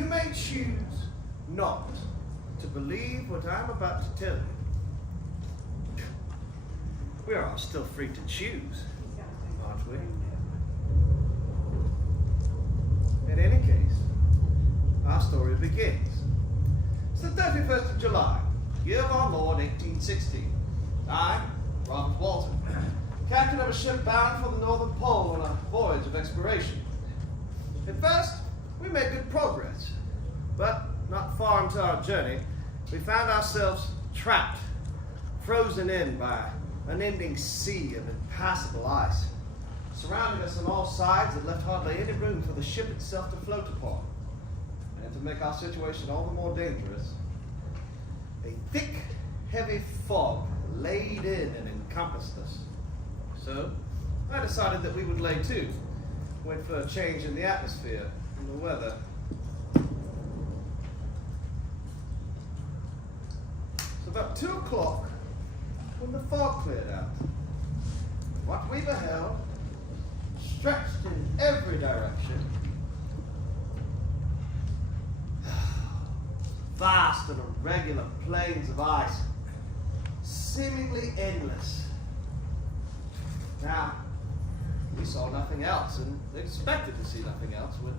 You may choose not to believe what I'm about to tell you. We are all still free to choose, aren't we? In any case, our story begins. It's the 31st of July, year of our Lord, 1816. I, Robert Walton, captain of a ship bound for the Northern Pole on a voyage of exploration. At first, we made good progress, but not far into our journey, we found ourselves trapped, frozen in by an unending sea of impassable ice, surrounding us on all sides that left hardly any room for the ship itself to float upon. And to make our situation all the more dangerous, a thick, heavy fog laid in and encompassed us. So, I decided that we would lay to, wait for a change in the atmosphere and the weather. So about 2 o'clock, when the fog cleared out, what we beheld, stretched in every direction, vast and irregular plains of ice, seemingly endless. Now, we saw nothing else and expected to see nothing else when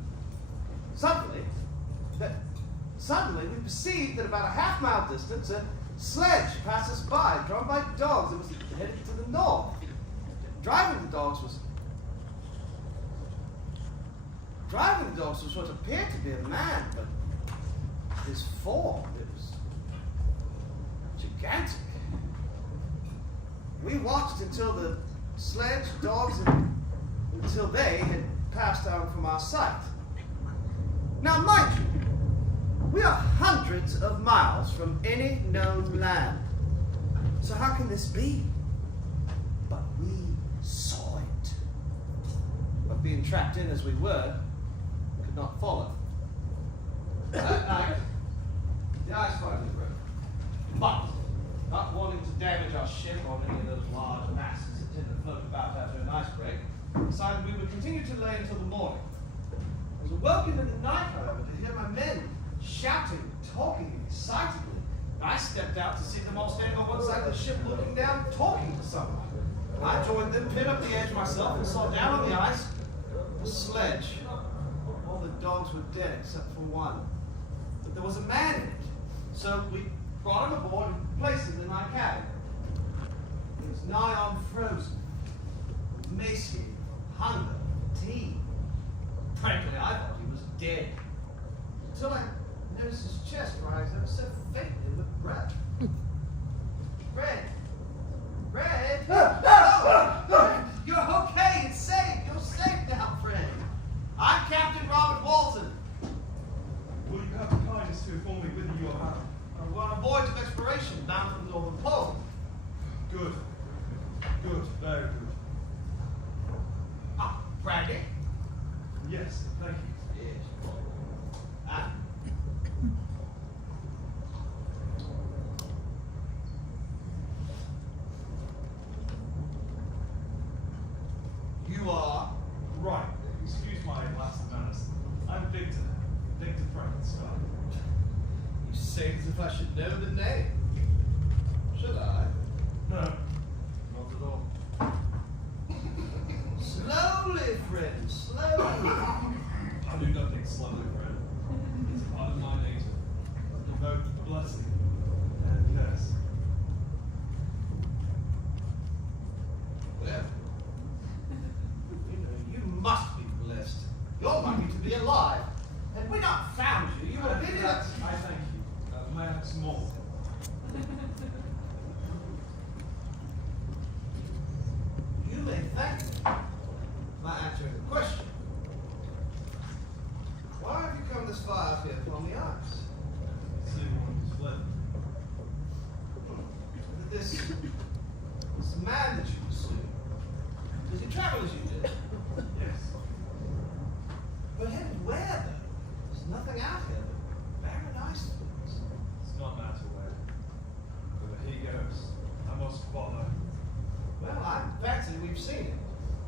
suddenly we perceived that about a half-mile distance a sledge passed us by, drawn by dogs that was headed to the north. Driving the dogs was what appeared to be a man, but his form, it was gigantic. We watched until the sledge, dogs, until they had passed on from our sight. Now, mind you, we are hundreds of miles from any known land. So how can this be? But we saw it. But being trapped in as we were, we could not follow. That night, the ice finally broke. But, not wanting to damage our ship on any of those large masses that tend to float about after an ice break, decided we would continue to lay until the morning. I was awoken in the night, however, to hear my men shouting, talking excitedly. I stepped out to see them all standing on one side of the ship looking down, talking to someone. I joined them, pinned up the edge myself, and saw down on the ice a sledge. All the dogs were dead except for one. But there was a man in it. So we brought him aboard and placed him in my cabin. He was nigh on frozen, emaciated, hunger, fatigue. Frankly, I thought he was dead. Until I noticed his chest rise ever so faintly with breath. Fred! Fred! Oh, you're okay, it's safe. You're safe now, Fred. I'm Captain Robert Walton. Will you have the kindness to inform me whither you are bound? We're on a voyage of exploration bound for the Northern Pole. Good. Good, very good. Ah, bragging? Yes, thank you. Yes. Ah. You are? Right, excuse my last manners. I'm Victor Frankenstein. You say as if I should know the name. Should I? No, Not at all. Slowly, friend, slowly. I do nothing slowly, friend. It's a part of my nature. Devote blessing and curse. Well, you must be blessed. You're lucky to be alive. Had we not found you, you would have been in I thank you. May I have some more? You may thank me by answering the question. Why have you come this far up here upon the ice? See one who's fled. This man that you pursued, does he travel as you did? Yes. But headed where, though? There's nothing out here but barren ice fields. It's not matter where. Where he goes, I must follow. Well, I fancy we've seen it.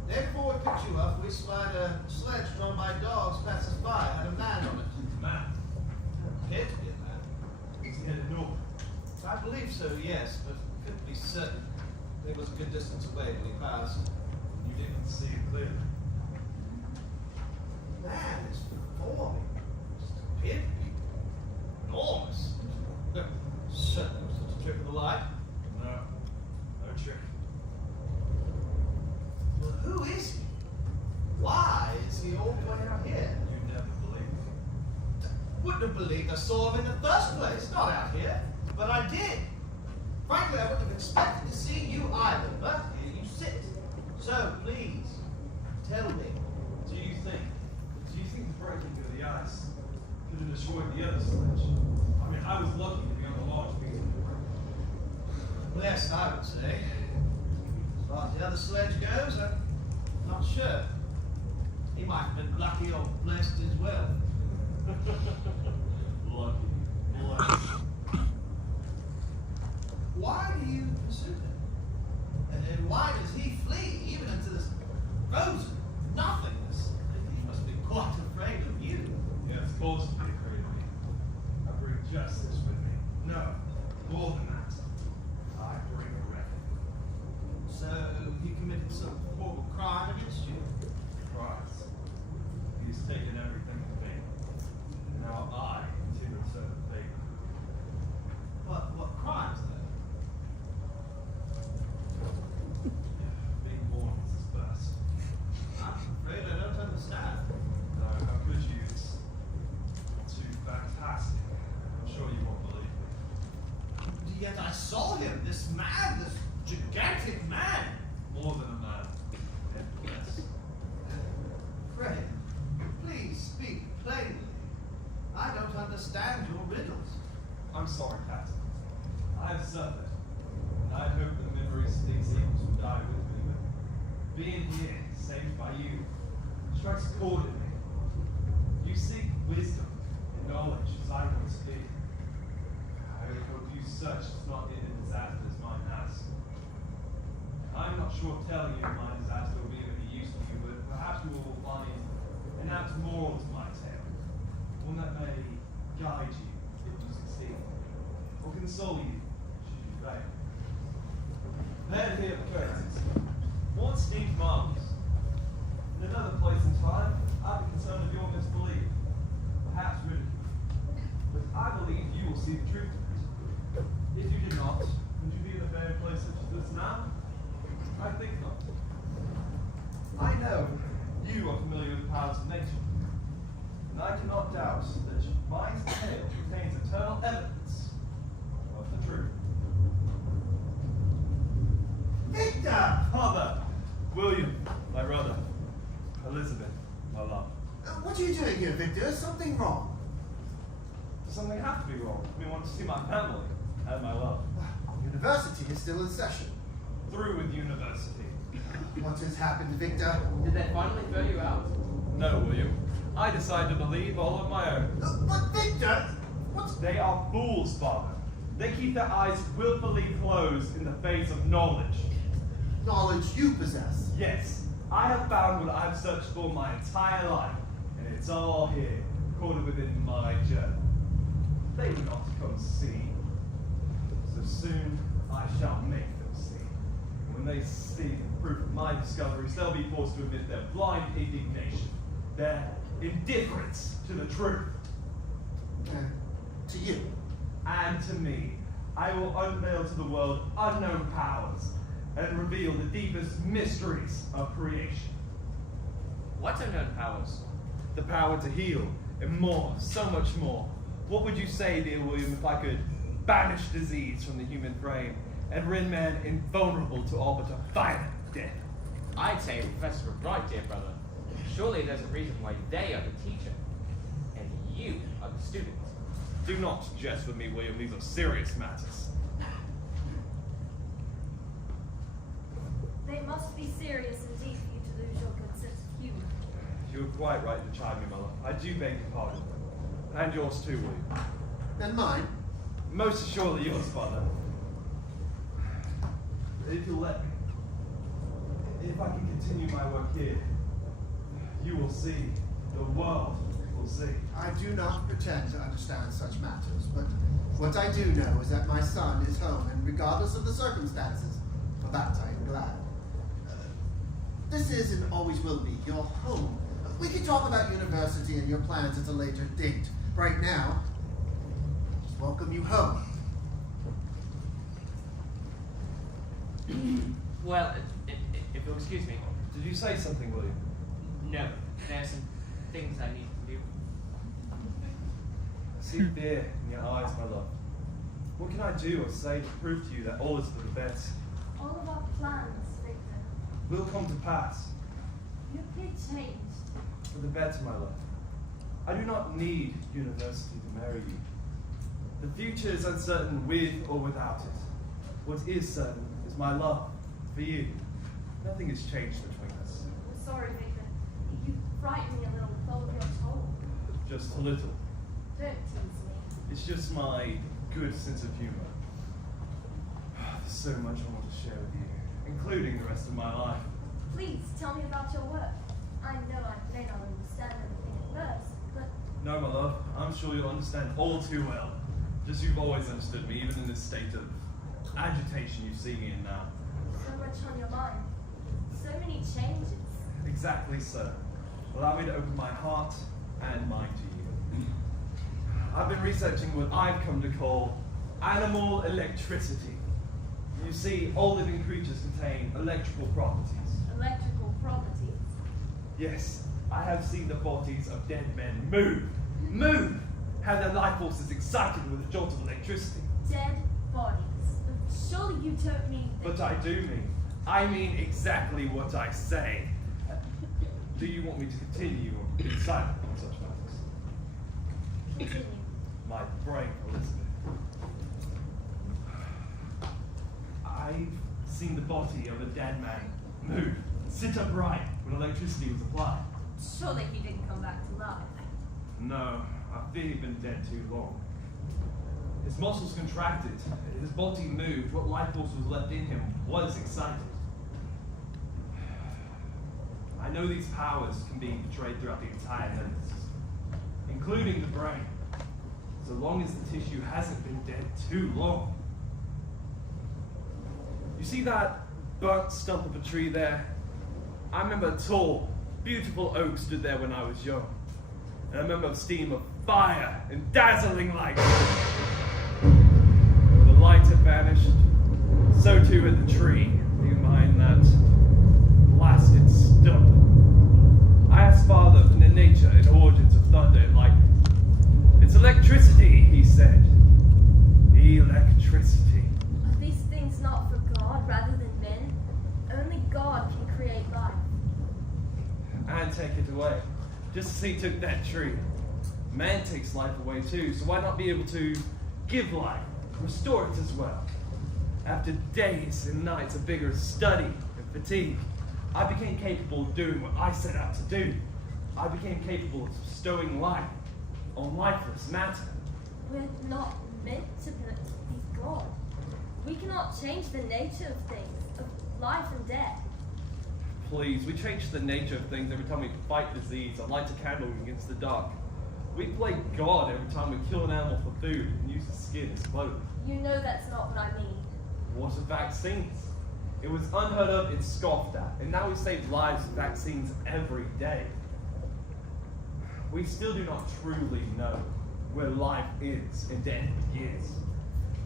Day before we picked you up, we spied a sledge drawn by dogs pass us by, had a man on it. Man. believe so, yes, but couldn't be certain. It was a good distance away when he passed. You didn't see it clearly. Man, this form just appeared to be enormous. Certainly was such a trick of the light. No, no trick. Well, who is he? Why is he all the way out here? You never believed me. Wouldn't have believed I saw him in the first place, not out here. But I did. Frankly, I wouldn't have expected to see you either, but here you sit. So, please, tell me. Do you think the breaking of the ice could have destroyed the other sledge? I mean, I was lucky to be on the launch piece. Yes, I would say. As far as the other sledge goes, I'm not sure. He might have been lucky or blessed as well. Lucky. Why do you pursue him? And why does he flee, even into this frozen nothingness? He must be quite afraid of you. Yeah, it's supposed to be afraid of me. I bring justice with me. No, more than that. I bring a reckoning. So he committed some horrible crime against you? Christ. He's taken everything from me. Now I continue to serve the favor. What crimes, then? Being born is his best. I'm afraid I don't understand. No, how could you? It's too fantastic. I'm sure you won't believe me. Yet I saw him, this man, this gigantic man. More than a man. Yes. Fred, please speak plainly. I don't understand your riddles. I'm sorry, Captain. I've suffered, and I hope the memories of these equals will die with me, but being here, saved by you, strikes a chord in me. You seek wisdom and knowledge as I once did. I hope you search does not end in disaster as mine has. I'm not sure telling you my disaster will be of any use to you, but perhaps you will find an apt moral to my tale, one that may guide you if you succeed, or console you should you fail. There here occurs. Once Steve Marcus. In another place and time, I'd be concerned with your misbelief, perhaps ridicule. But I believe you will see the truth of it. If you did not, would you be in a better place such as this now? I think not. I know you are familiar with the powers of nature, and I cannot doubt that my tale contains eternal evidence of the truth. Victor! Father, William, my brother, Elizabeth, my love. What are you doing here, Victor? Is something wrong? Does something have to be wrong? We want to see my family and my love. University is still in session. Through with university. What has happened, Victor? Did they finally throw you out? No, William. I decided to believe all on my own. But Victor! What's... They are fools, Father. They keep their eyes willfully closed in the face of knowledge. knowledge you possess? Yes, I have found what I've searched for my entire life, and it's all here, recorded within my journal. They will not come see. So soon I shall make them see. When they see the proof of my discoveries, they'll be forced to admit their blind indignation, their indifference to the truth. To you? And to me, I will unveil to the world unknown powers and reveal the deepest mysteries of creation. What unknown powers? The power to heal, and more, so much more. What would you say, dear William, if I could banish disease from the human frame and render man invulnerable to all but a violent death? I'd say Professor were right, dear brother. Surely there's a reason why they are the teacher, and you are the student. Do not jest with me, William. These are serious matters. They must be serious indeed for you to lose your good sense of humor. You were quite right to chide me, my love. I do beg your pardon. And yours too, William. And mine? Most assuredly yours, Father. If you'll let me, if I can continue my work here, you will see, the world will see. I do not pretend to understand such matters, but What I do know is that my son is home, and regardless of the circumstances, for that I am glad. This is and always will be your home. We can talk about university and your plans at a later date. Right now, just welcome you home. Well, if you'll excuse me. Did you say something, William? No, there are some things I need to do. I see fear in your eyes, my love. What can I do or say to prove to you that all is for the best? All of our plans, Victor. Will come to pass. You appear changed. For the better, my love. I do not need university to marry you. The future is uncertain with or without it. What is certain is my love for you. Nothing has changed between us. I'm sorry, Victor. You frightened me a little with all of your toll. Just a little. Don't tease me. It's just my good sense of humor. There's so much I want to share with you, including the rest of my life. Please tell me about your work. I know I may not understand everything at first, but No, my love, I'm sure you'll understand all too well. Just you've always understood me, even in this state of agitation you see me in now. so much on your mind. So many changes. Exactly so. Allow me to open my heart and mind to you. I've been researching what I've come to call animal electricity. You see, all living creatures contain electrical properties. Electrical properties. Yes, I have seen the bodies of dead men move. Move! How their life force is excited with a jolt of electricity. Dead bodies. Surely you don't mean that. But I do mean. I mean exactly what I say. Do you want me to continue or be silent on such matters? Continue. My brain, Elizabeth. I've seen the body of a dead man move, sit upright when electricity was applied. Surely he didn't come back to life. No, I fear he'd been dead too long. His muscles contracted, his body moved, what life force was left in him was excited. I know these powers can be portrayed throughout the entire nervous system, including the brain, so long as the tissue hasn't been dead too long. You see that burnt stump of a tree there? I remember a tall, beautiful oak stood there when I was young. And I remember a steam of fire and dazzling light. When the light had vanished, so too had the tree. Do you mind that blasted stump? I asked Father for the nature and origins of thunder and lightning. It's electricity, he said. Electricity. Are these things not for God rather than men? Only God can create life. And take it away. Just as he took that tree. Man takes life away too, so why not be able to give life, restore it as well? After days and nights of vigorous study and fatigue, I became capable of doing what I set out to do. I became capable of bestowing life on lifeless matter. We're not meant to be God. We cannot change the nature of things, of life and death. Please, we change the nature of things every time we fight disease or light a candle against the dark. We play God every time we kill an animal for food and use the skin as clothing. You know that's not what I mean. What of vaccines? It was unheard of and scoffed at, and now we save lives with vaccines every day. We still do not truly know where life is and death begins.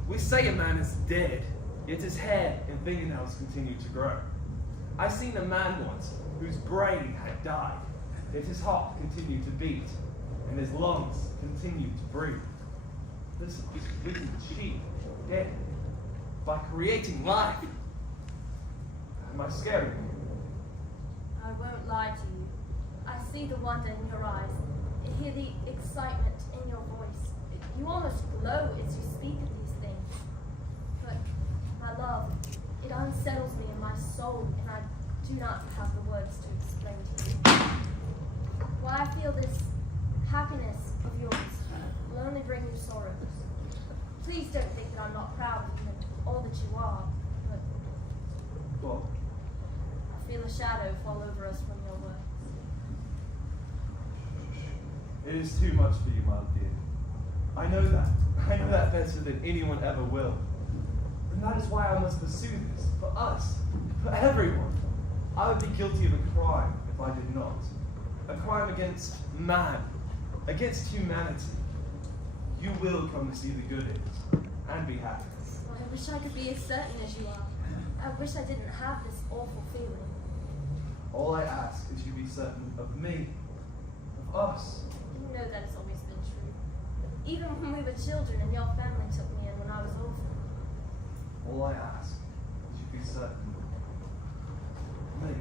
We say a man is dead, yet his hair and fingernails continue to grow. I seen a man once whose brain had died, yet his heart continued to beat, and his lungs continued to breathe. This is we can achieve death by creating life. Am I scaring you? I won't lie to you. I see the wonder in your eyes. I hear the excitement in your voice. You almost glow as you speak of these things. But, my love, it unsettles me in my soul, and I do not have the words to explain to you. Why I feel this happiness of yours will only bring you sorrows. Please don't think that I'm not proud of you and all that you are, but Well, I feel a shadow fall over us from your words. it is too much for you, my dear. I know that. I know that better than anyone ever will. And that is why I must pursue this, for us, for everyone. I would be guilty of a crime if I did not. A crime against man, against humanity. You will come to see the good in it, and be happy. Well, I wish I could be as certain as you are. I wish I didn't have this awful feeling. All I ask is you be certain of me, of us. You know that has always been true. Even when we were children and your family took me in when I was orphaned. All I ask is you be certain of me.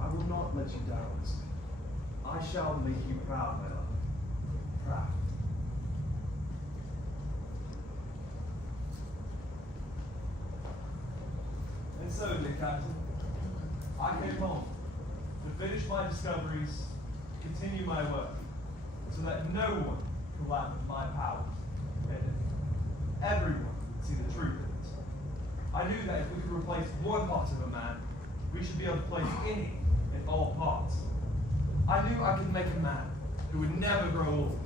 I will not let you down this week. I shall make you proud, my love. Proud. And so, dear Captain, I came home to finish my discoveries, continue my work, so that no one can laugh at my powers. And everyone would see the truth of it. I knew that if we could replace one part of a man, we should be able to place any and all parts. I knew I could make a man who would never grow old,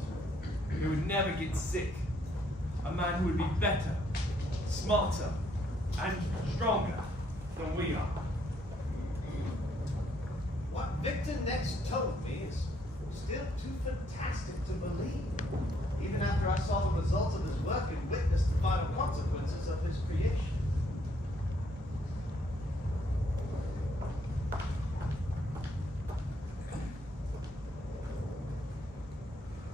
who would never get sick, a man who would be better, smarter, and stronger than we are. What Victor next told me is still too fantastic to believe, even after I saw the results of his work and witnessed the final consequences of his creation.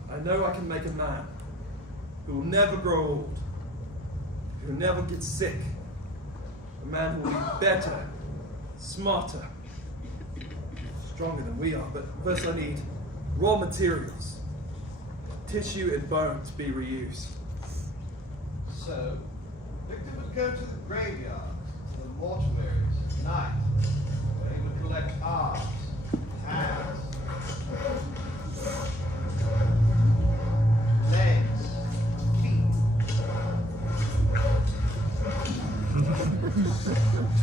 I know I can make a man who will never grow old, who will never get sick, a man who will be better, smarter, stronger than we are. But first I need raw materials, tissue and bone to be reused. So, Victor would go to the graveyards, to the mortuaries at night, where he would collect arms, hands, legs, feet,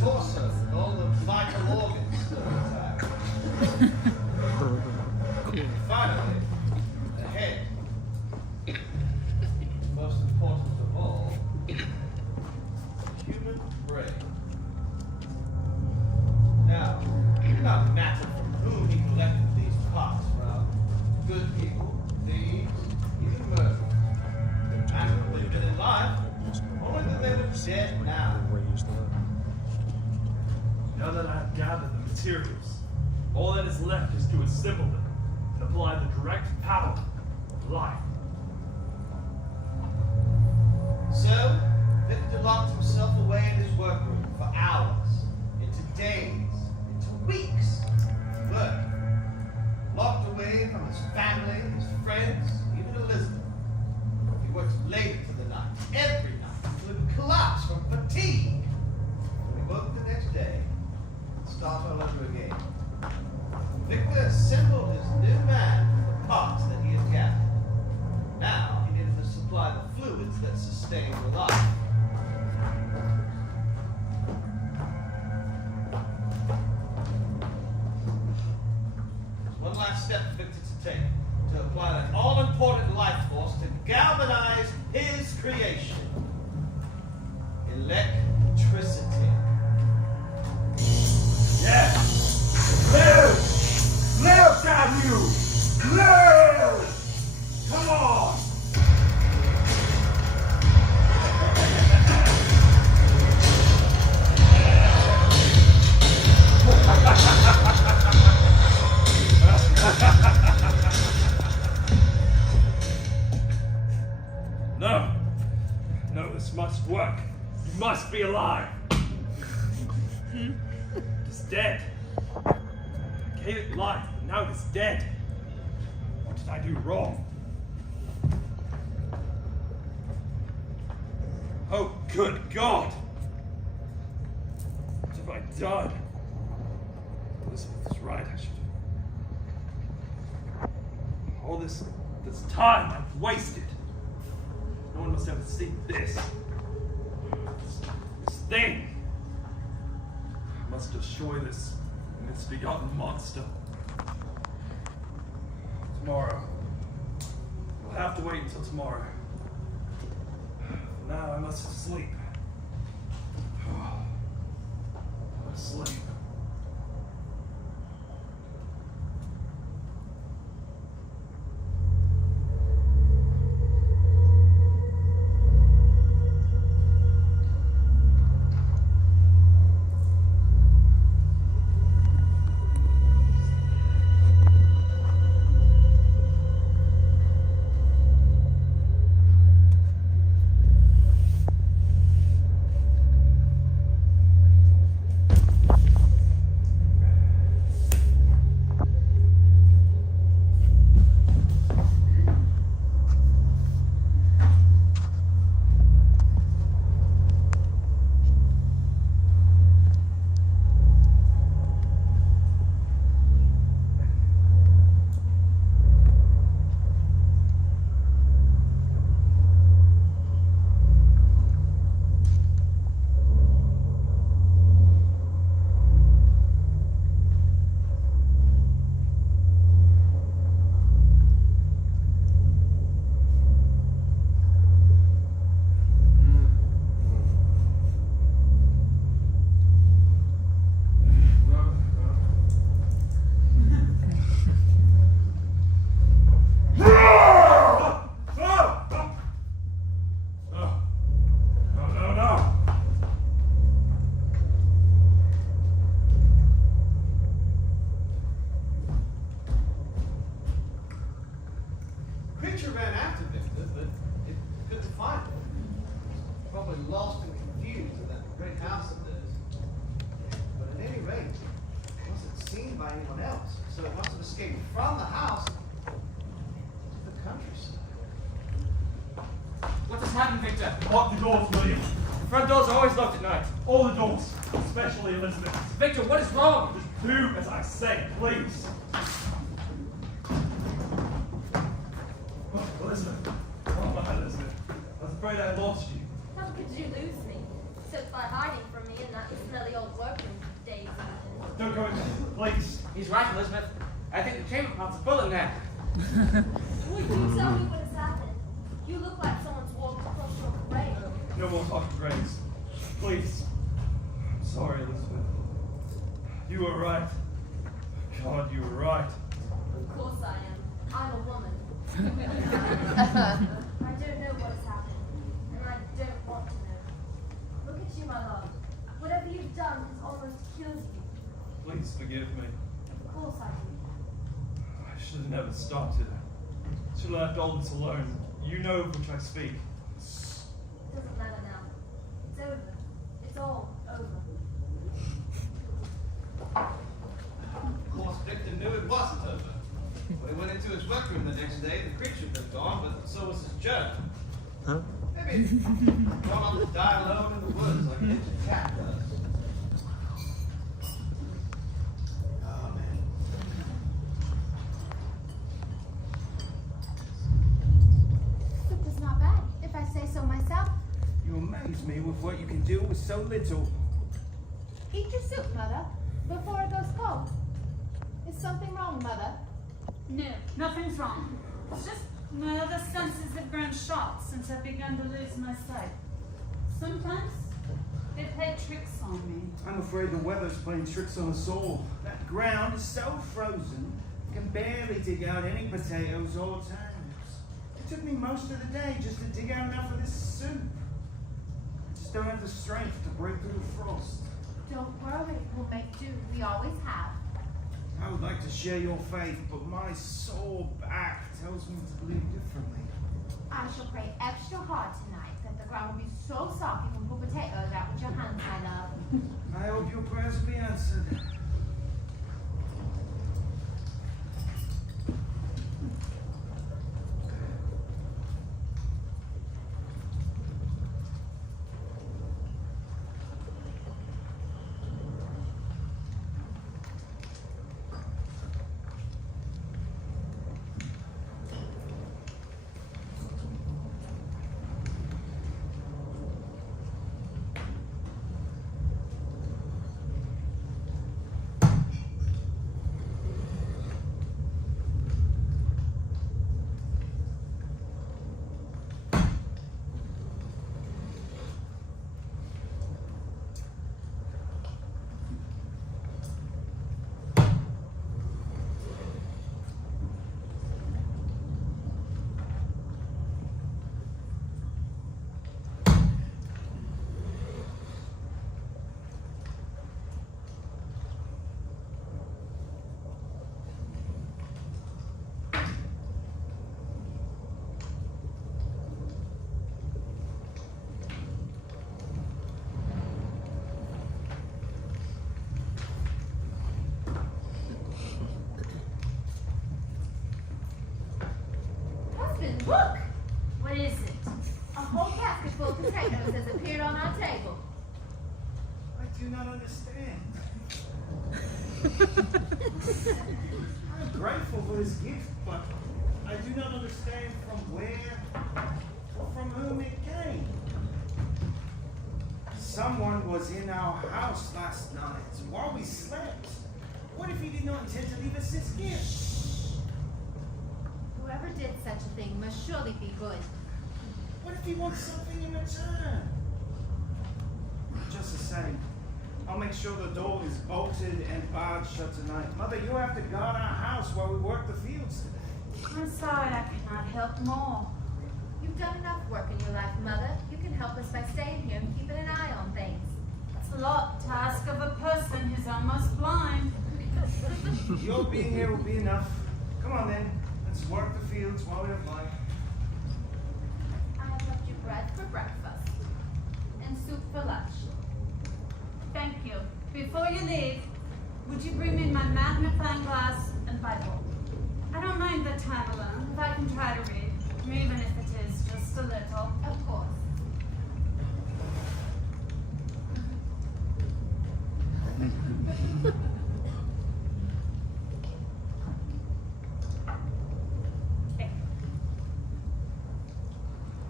torso, and all the vital organs still intact. Finally, the head. Most important of all, the human brain. Now, it did not matter from whom he collected these parts from. Good people, thieves, even murderers. It mattered that they'd been in life, only that they were dead now. Now that I have gathered the materials, all that is left is to assemble them and apply the direct power of life. So, Victor locked himself away in his workroom for hours, into days, into weeks, working. Locked away from his family, his friends, even Elizabeth. He worked late into the night, every night, until he would collapse from fatigue. When he woke the next day, and start all over again. Victor assembled his new man from the parts that he had gathered. Now he needed to supply the fluids that sustained the life. There's one last step for Victor to take, to apply that all-important life force to galvanize his creation. Electricity. Yes! Live! Live, damn you! Live! Come on! No. No, this must work. You must be alive. It's dead. I gave it life, but now it's dead. What did I do wrong? Oh, good God! What have I done? Elizabeth is right, I should have. All this time I've wasted. No one must ever see this. This thing. I must destroy this misbegotten monster. Tomorrow. We'll have to wait until tomorrow. Now I must sleep. Sleep. Creature ran after Victor, but it couldn't find him. Probably lost and confused in that great house of theirs. But at any rate, it wasn't seen by anyone else, so it must have escaped from the house to the countryside. What has happened, Victor? Lock the doors, William. The front doors are always locked at night. All the doors, especially Elizabeth. Victor, what is wrong? Just do as I say, please. Oh, Elizabeth. Oh, my Elizabeth. I was afraid I lost you. How could you lose me? Except by hiding from me in that smelly old workroom days. Don't go in there, please. He's right, Elizabeth. I think the chamber pots are full in there. Will you tell me what has happened? You look like someone's walked across your grave. No more talking graves. Please. I'm sorry, Elizabeth. You were right. God, you were right. Of course I am. I'm a woman. I don't know what has happened, and I don't want to know. Look at you, my love. Whatever you've done has almost killed you. Please forgive me. Of course I do. I should have never started. Should have left all this alone. You know of which I speak. It doesn't matter now. It's over. It's all over. Of course, Victor knew it wasn't over. When he went into his workroom the next day, the creature had been gone, but so was his journal. Huh? Maybe he'd gone off to die alone in the woods like an ancient cat does. Oh, man. Soup is not bad, if I say so myself. You amaze me with what you can do with so little. Eat your soup, Mother, before it goes cold. Is something wrong, Mother? No, nothing's wrong. It's just my other senses have grown sharp since I've begun to lose my sight. Sometimes they play tricks on me. I'm afraid the weather's playing tricks on us all. That ground is so frozen, I can barely dig out any potatoes or turnips. It took me most of the day just to dig out enough of this soup. I just don't have the strength to break through the frost. Don't worry, we'll make do. We always have. I would like to share your faith, but my sore back tells me to believe differently. I shall pray extra hard tonight that the ground will be so soft you can pull potatoes out with your hands, my love. I hope your prayers will be answered. on our table. I do not understand. I'm grateful for this gift, but I do not understand from where or from whom it came. Someone was in our house last night while we slept. What if he did not intend to leave us this gift? Whoever did such a thing must surely be good. What if he wants something in return? Just the same, I'll make sure the door is bolted and barred shut tonight. Mother, you have to guard our house while we work the fields today. I'm sorry I cannot help more. You've done enough work in your life, Mother. You can help us by staying here and keeping an eye on things. It's a lot to ask of a person who's almost blind. Your being here will be enough. Come on then, let's work the fields while we have light. I have left you bread for breakfast and soup for lunch. Thank you. Before you leave, would you bring me my magnifying glass and Bible? I don't mind the time alone, if I can try to read, even if it is just a little. Of course.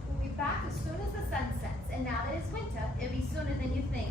We'll be back as soon as the sun sets, and now that it's winter, it'll be sooner than you think.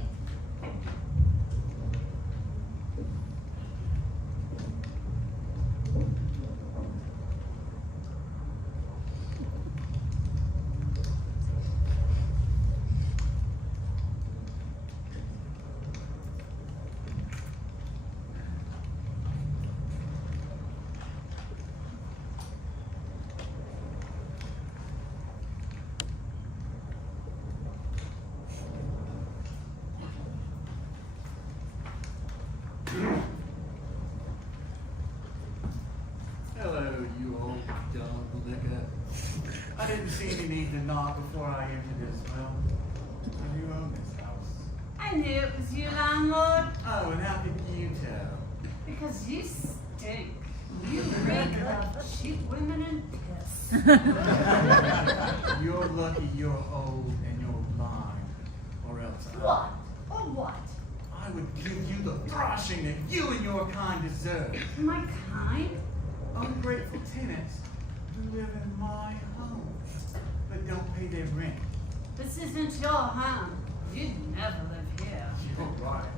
Hello, you old dog liquor. I didn't see any need to knock before I entered as well. You own this house. I knew it was you, landlord, Oh, and how did you tell? because you stink. You reek of cheap women and piss. You're lucky you're old and you're blind, or else What? Or what? I would give you the thrashing that you and your kind deserve. My kind? Ungrateful tenants who live in my home, but don't pay their rent. This isn't your home. You'd never live here. You're right.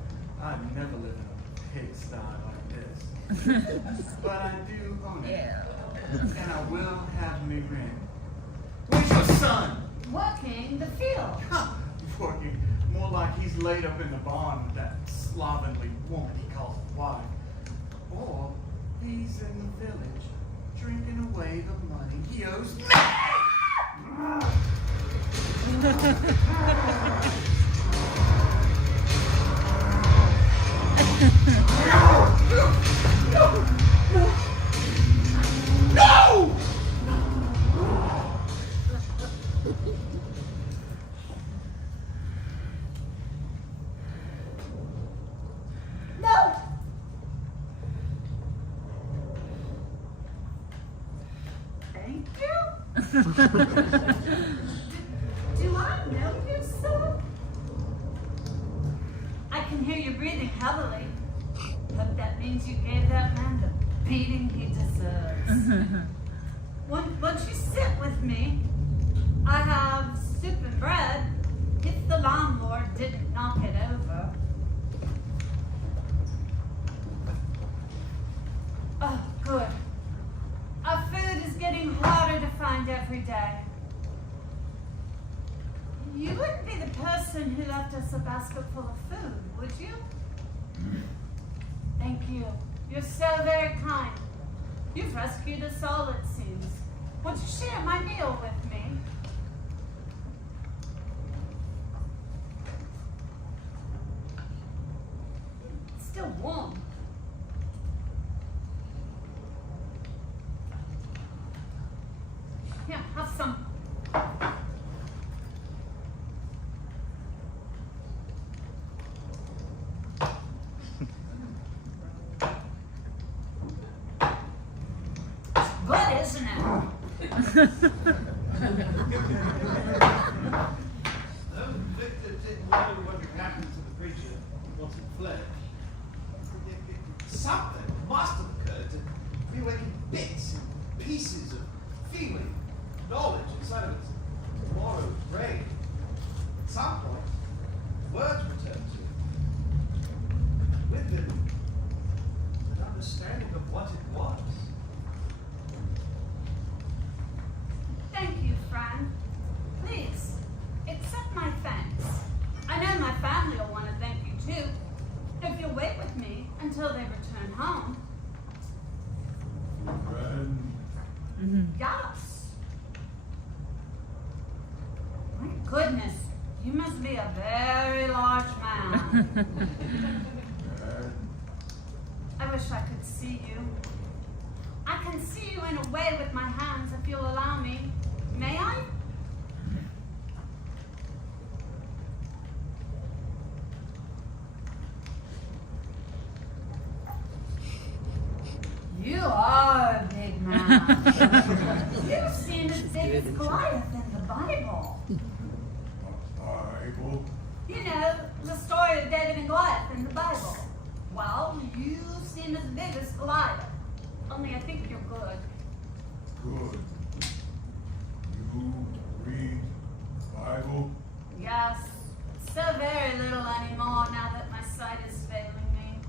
I never live in a pigsty like this. But I do own it. And I will have me rent. Where's your son? Working the field. Working more like he's laid up in the barn with that slovenly woman he calls a wife. Or he's in the village drinking away the money he owes me! No! No! Thank you. Do I know you, sir? I can hear you breathing heavily. But that means you gave that man the beating he deserves. Once you sit with me, I have soup and bread. If the landlord didn't knock it over. Oh, good. Our food is getting harder to find every day. You wouldn't be the person who left us a basket full of food, would you? Thank you. You're so very kind. You've rescued us all, it seems. Won't you share my meal with me? It's still warm. Here, have some. Good, isn't it? Oh, Victor, too. If you'll wait with me until they return home. Friend, Yes. My goodness, you must be a very large man. and I wish I could see you. I can see you in a way with my hands if you'll allow me. May I? You are a big man. You seem as big as Goliath in the Bible. Bible. You know, the story of David and Goliath in the Bible. Well, you seem as big as Goliath. Only I think you're good. Good. You read Bible? Yes. So very little anymore now that my sight is failing me.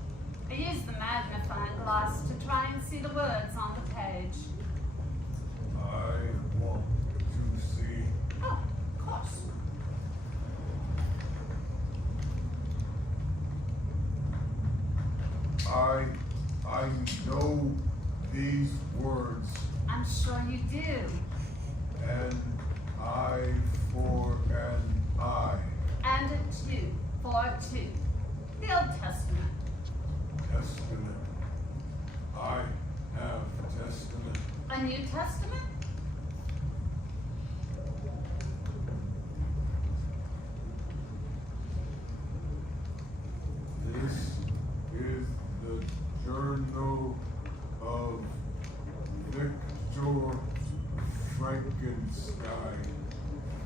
I use the magnifying glass to try and see the words on the page. I want to see. Oh, of course. I know these words. I'm sure you do. An eye for an eye. And a 2 for 2. The Old Testament. Testament. I have testament. A New Testament? This is the journal of Victor Frankenstein.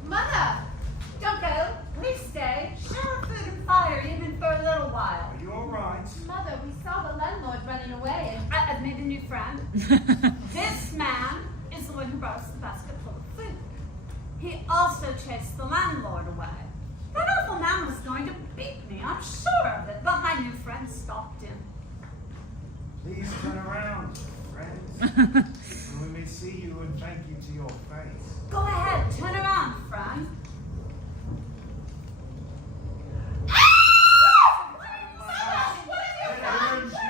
Mother! Don't go. Please stay. Share food and fire even for a little while. Are you all right? Mother, we saw the landlord running away and I've made a new friend. This man is the one who brought us the basket full of food. He also chased the landlord away. That awful man was going to beat me, I'm sure of it, but my new friend stopped him. Please turn around, friends. So we may see you and thank you to your face. Go ahead, turn around, friend.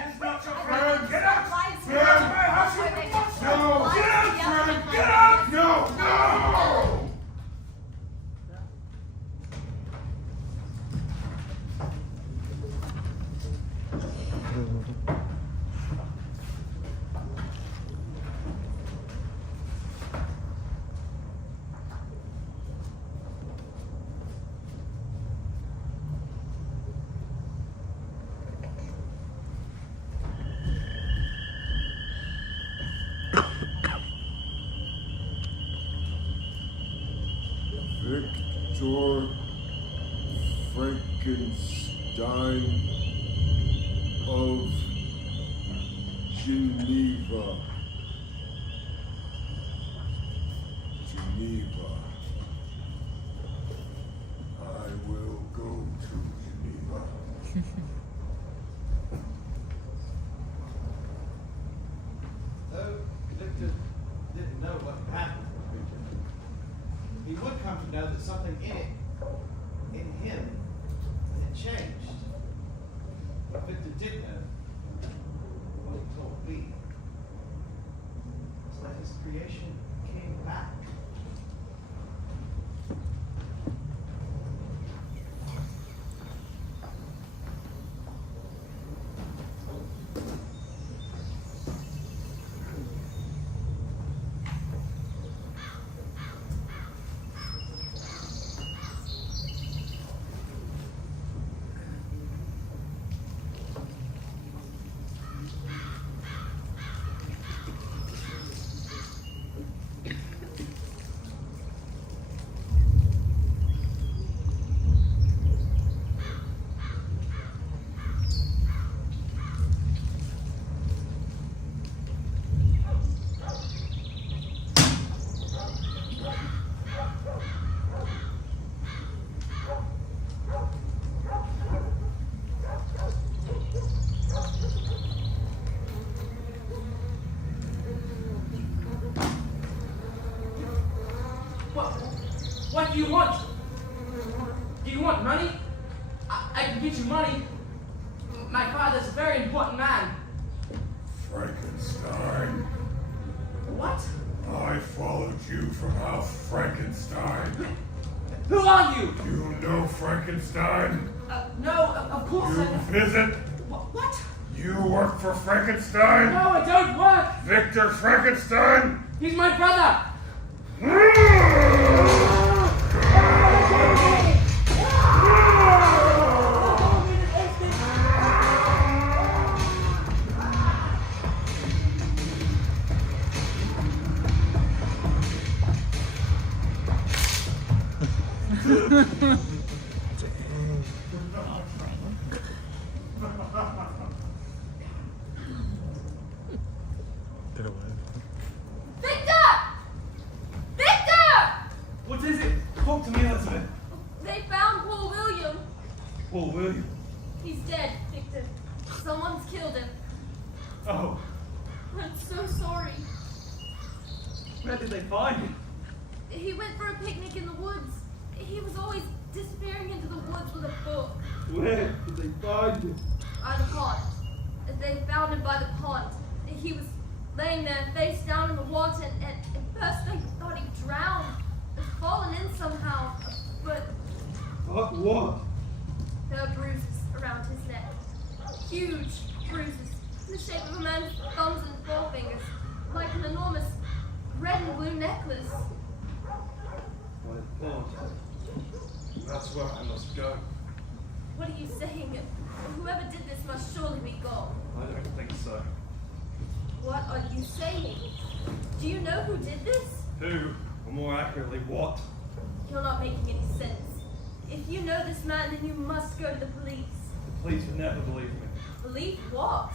It's not your friend. Get out! Get out! Get out! No! No! Victor Frankenstein of Geneva. Geneva. I will go to Geneva. Though Victor didn't know what had happened to the creature, he would come to know that something in him, had changed. What Victor did know, what he told me, is that his creation came back. can get you money. My father's a very important man. Frankenstein. What? I followed you from House Frankenstein. Who are you? You know Frankenstein? No, of course You I don't. visit? What? You work for Frankenstein? No, I don't work. Victor Frankenstein? He's my brother. Victor! Victor! What is it? Talk to me, Elizabeth. They found poor William. Paul, will you? He's dead, Victor. Someone's killed him. Oh, I'm so sorry. where did they find him? He went for a picnic in the woods. He was always disappearing into the woods with a book. Where did they find him? By the pond. They found him by the pond. He was laying there face down in the water, and at first they thought he drowned. Had fallen in somehow, but What? there were bruises around his neck. Huge bruises, in the shape of a man's thumbs and forefingers, like an enormous red and blue necklace. My God. That's where I must go. What are you saying? Whoever did this must surely be gone. I don't think so. What are you saying? Do you know who did this? Who, or more accurately, what? You're not making any sense. If you know this man, then you must go to the police. The police would never believe me. Believe what?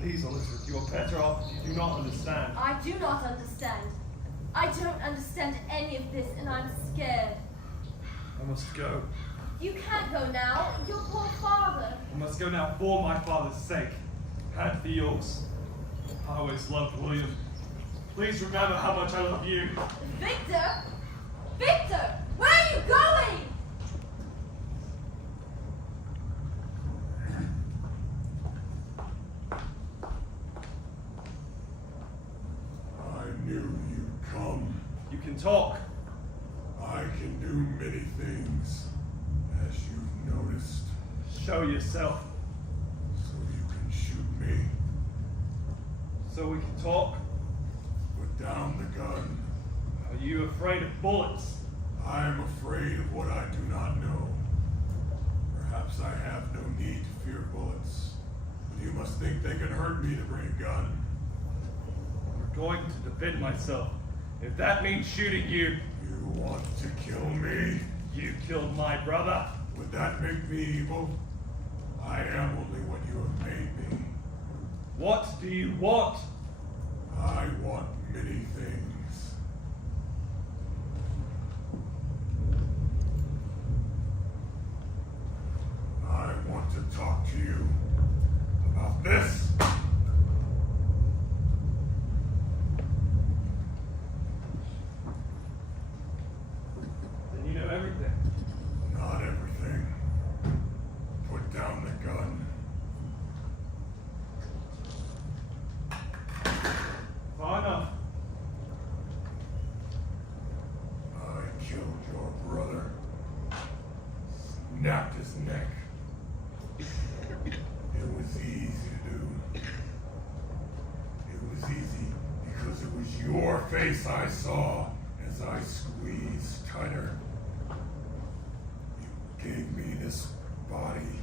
Please, Elizabeth, you are better off if you do not understand. I do not understand. I don't understand any of this, and I'm scared. I must go. You can't go now. Your poor father. I must go now for my father's sake, and for yours. I always loved William. Please remember how much I love you. Victor! Victor! Where are you going? I knew you'd come. You can talk. I can do many things, as you've noticed. Show yourself, So you can shoot me. so we can talk. Put down the gun. Are you afraid of bullets? I am afraid of what I do not know. Perhaps I have no need to fear bullets. But you must think they can hurt me to bring a gun. I'm going to defend myself. If that means shooting you, You want to kill me? you killed my brother. Would that make me evil? I am only what you have made me. What do you want? I want many things. I want to talk to you about this. Then you know everything. Not everything. Put down the gun. Far enough. I killed your brother. Snapped his neck. It was easy to do. It was easy because it was your face I saw as I squeezed tighter. You gave me this body,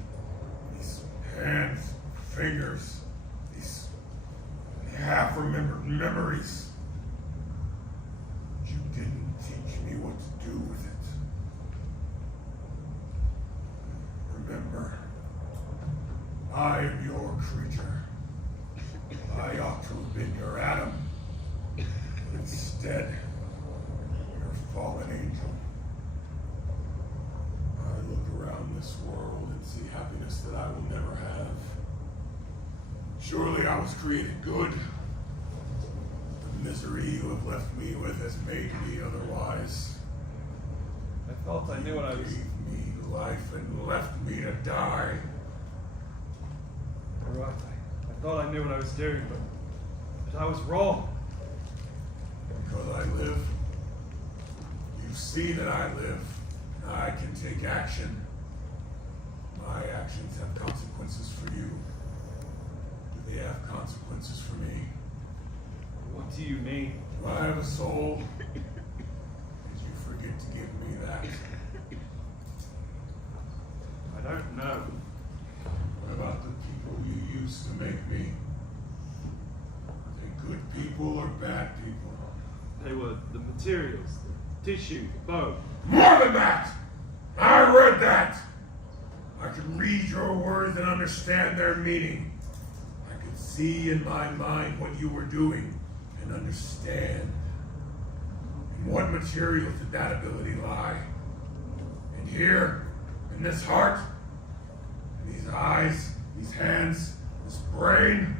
these hands, fingers, these half-remembered memories. You didn't teach me what to do with it. Remember, I am your creature. I ought to have been your Adam. But instead, your fallen angel. I look around this world and see happiness that I will never have. Surely I was created good. The misery you have left me with has made me otherwise. I thought I knew what I was. Gave me life and left me to die. All right, I thought I knew what I was doing, but I was wrong. Because I live. You see that I live. I can take action. My actions have consequences for you. Do they have consequences for me? What do you mean? Do I have a soul? Did you forget to give me that? I don't know. What about the people you used to make me? Are they good people or bad people? They were the materials, the tissue, the bone. More than that! I read that! I could read your words and understand their meaning. I could see in my mind what you were doing and understand. In what materials did that ability lie? And here, in this heart, in these eyes, these hands, this brain,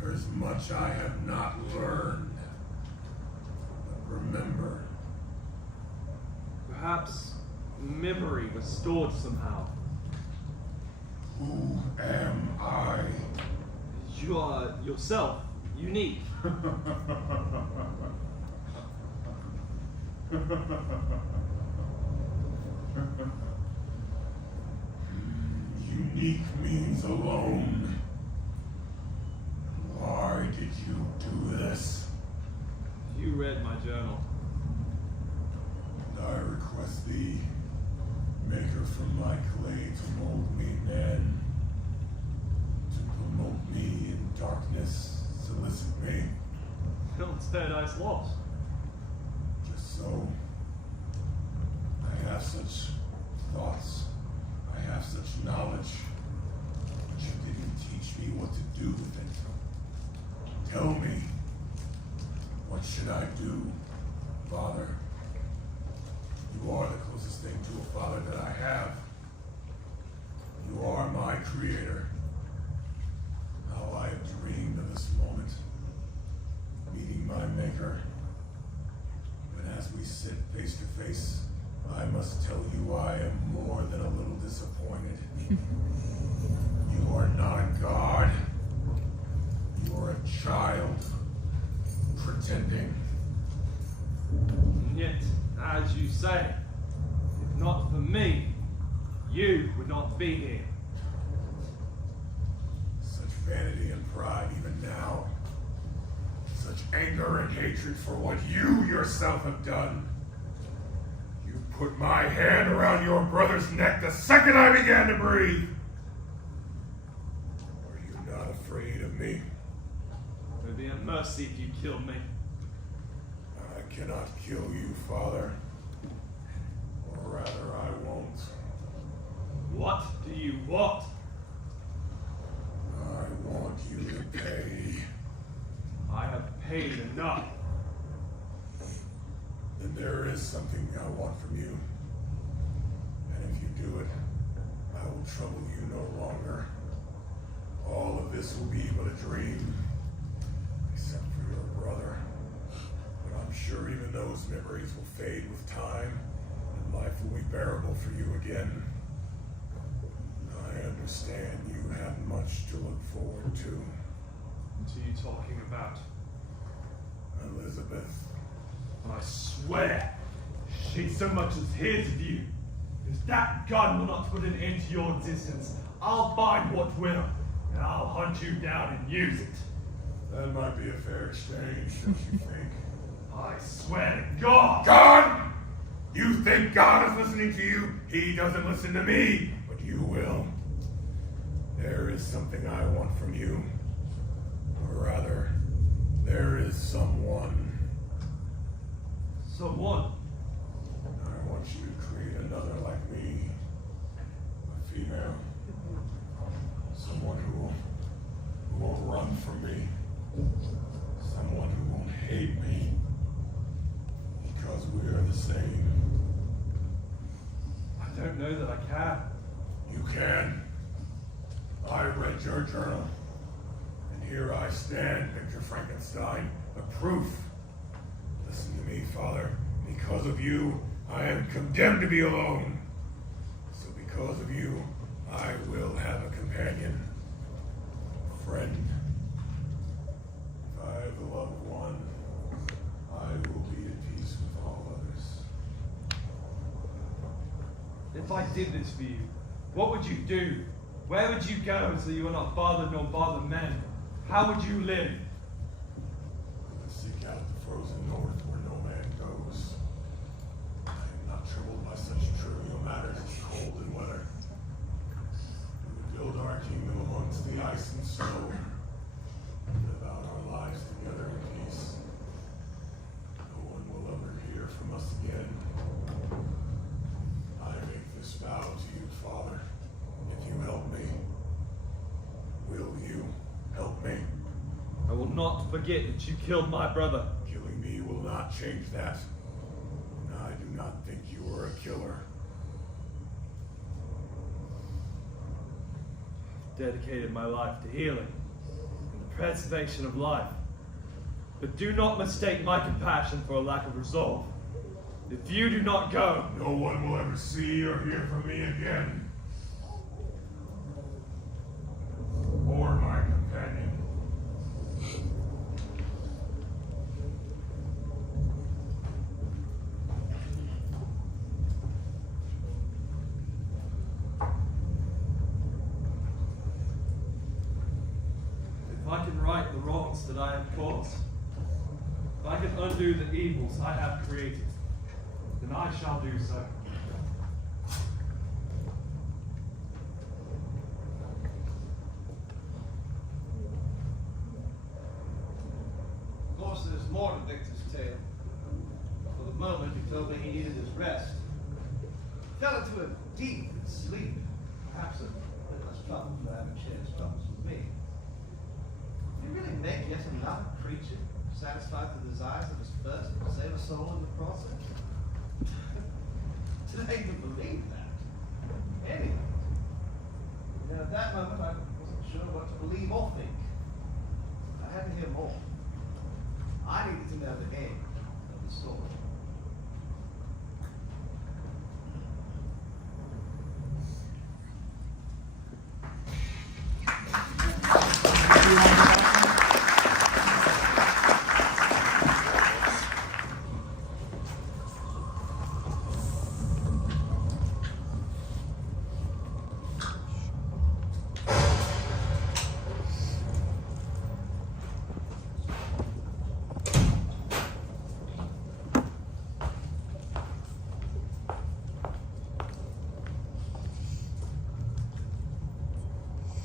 there is much I have not learned. But remember, Perhaps memory was stored somehow. who am I? You are yourself, unique. Unique means alone. Why did you do this? You read my journal. And I request thee, maker from my clay, to mold me men, to promote me in darkness, solicit me, Paradise Lost. just so I have such thoughts, I have such knowledge, but you didn't teach me what to do with it. Tell me, what should I do, Father? You are the closest thing to a father that I have. You are my creator. How I have dreamed of this moment, meeting my maker. But as we sit face to face, I must tell you I am more than a little disappointed. You are not a god. You are a child, pretending. And yet, as you say, if not for me, you would not be here. Such vanity and pride even now. Such anger and hatred for what you yourself have done. You put my hand around your brother's neck the second I began to breathe. Were you not afraid of me? It would be a mercy if you killed me. I cannot kill you, Father. Or rather, I won't. What do you want? I want you to pay. I have paid enough. Then there is something I want from you. And if you do it, I will trouble you no longer. All of this will be but a dream, except for your brother. But I'm sure even those memories will fade with time, and life will be bearable for you again. I understand you have much to look forward to. What are you talking about? Elizabeth. I swear, she so much as hears of you. If that gun will not put an end to your existence, I'll find what will, and I'll hunt you down and use it. That might be a fair exchange, don't you think? I swear to God! God! You think God is listening to you? He doesn't listen to me, but you will. There is something I want from you. Or rather, there is someone. Someone. I want you to create another like me. A female. Someone who won't run from me. Someone who won't hate me. Because we are the same. I don't know that I can. You can. I read your journal. And here I stand, Victor Frankenstein, a proof. Listen to me, Father. Because of you, I am condemned to be alone. Because of you, I will have a companion, a friend. If I have a loved one, I will be at peace with all others. If I did this for you, what would you do? Where would you go so you were not bothered nor bother men? How would you live? Seek out the frozen north where no man goes. I am not troubled by such trivial matters as cold and weather. We would build our kingdom amongst the ice and snow, and live out our lives together in peace. No one will ever hear from us again. I make this vow to you, Father. If you help me, will you help me? I will not forget that you killed my brother. Killing me will not change that. And I do not think you are a killer. Dedicated my life to healing and the preservation of life. But do not mistake my compassion for a lack of resolve. If you do not go, No one will ever see or hear from me again. Or my companion. if I can right the wrongs that I have caused, if I can undo the evils I have created, then I shall do so. Of course, there's more to Victor's tale. For the moment, he told me he needed his rest. Fell into a deep sleep. Perhaps a bit less trouble for having shared his troubles with me. Did he really make yet another creature satisfy the desires of his first and save a soul in the process? Did I even believe that? Anyway, at that moment, I wasn't sure what to believe or think. I had to hear more. I needed to know the end of the story.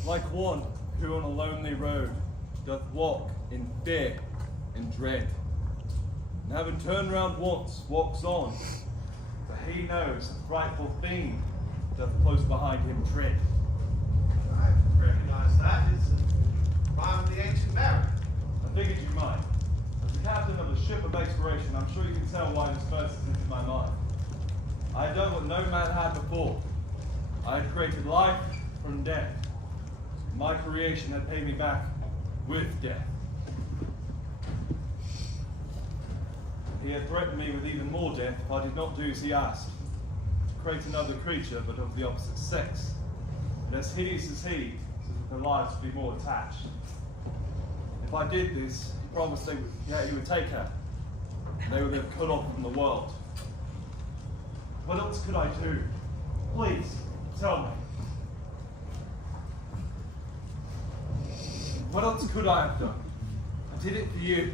Like one who on a lonely road doth walk in fear and dread, and having turned round once, walks on, for he knows a frightful fiend doth close behind him tread. I recognize that. It's a rhyme of the ancient mariner. I figured you might. As the captain of a ship of exploration, I'm sure you can tell why this verse is into my mind. I had done what no man had before. I had created life from death. My creation had paid me back with death. He had threatened me with even more death if I did not do as he asked, to create another creature but of the opposite sex, and as hideous as he, so that their lives would be more attached. If I did this, he promised he would take her, and they would be cut off from the world. What else could I do? Please, tell me. What else could I have done? I did it for you.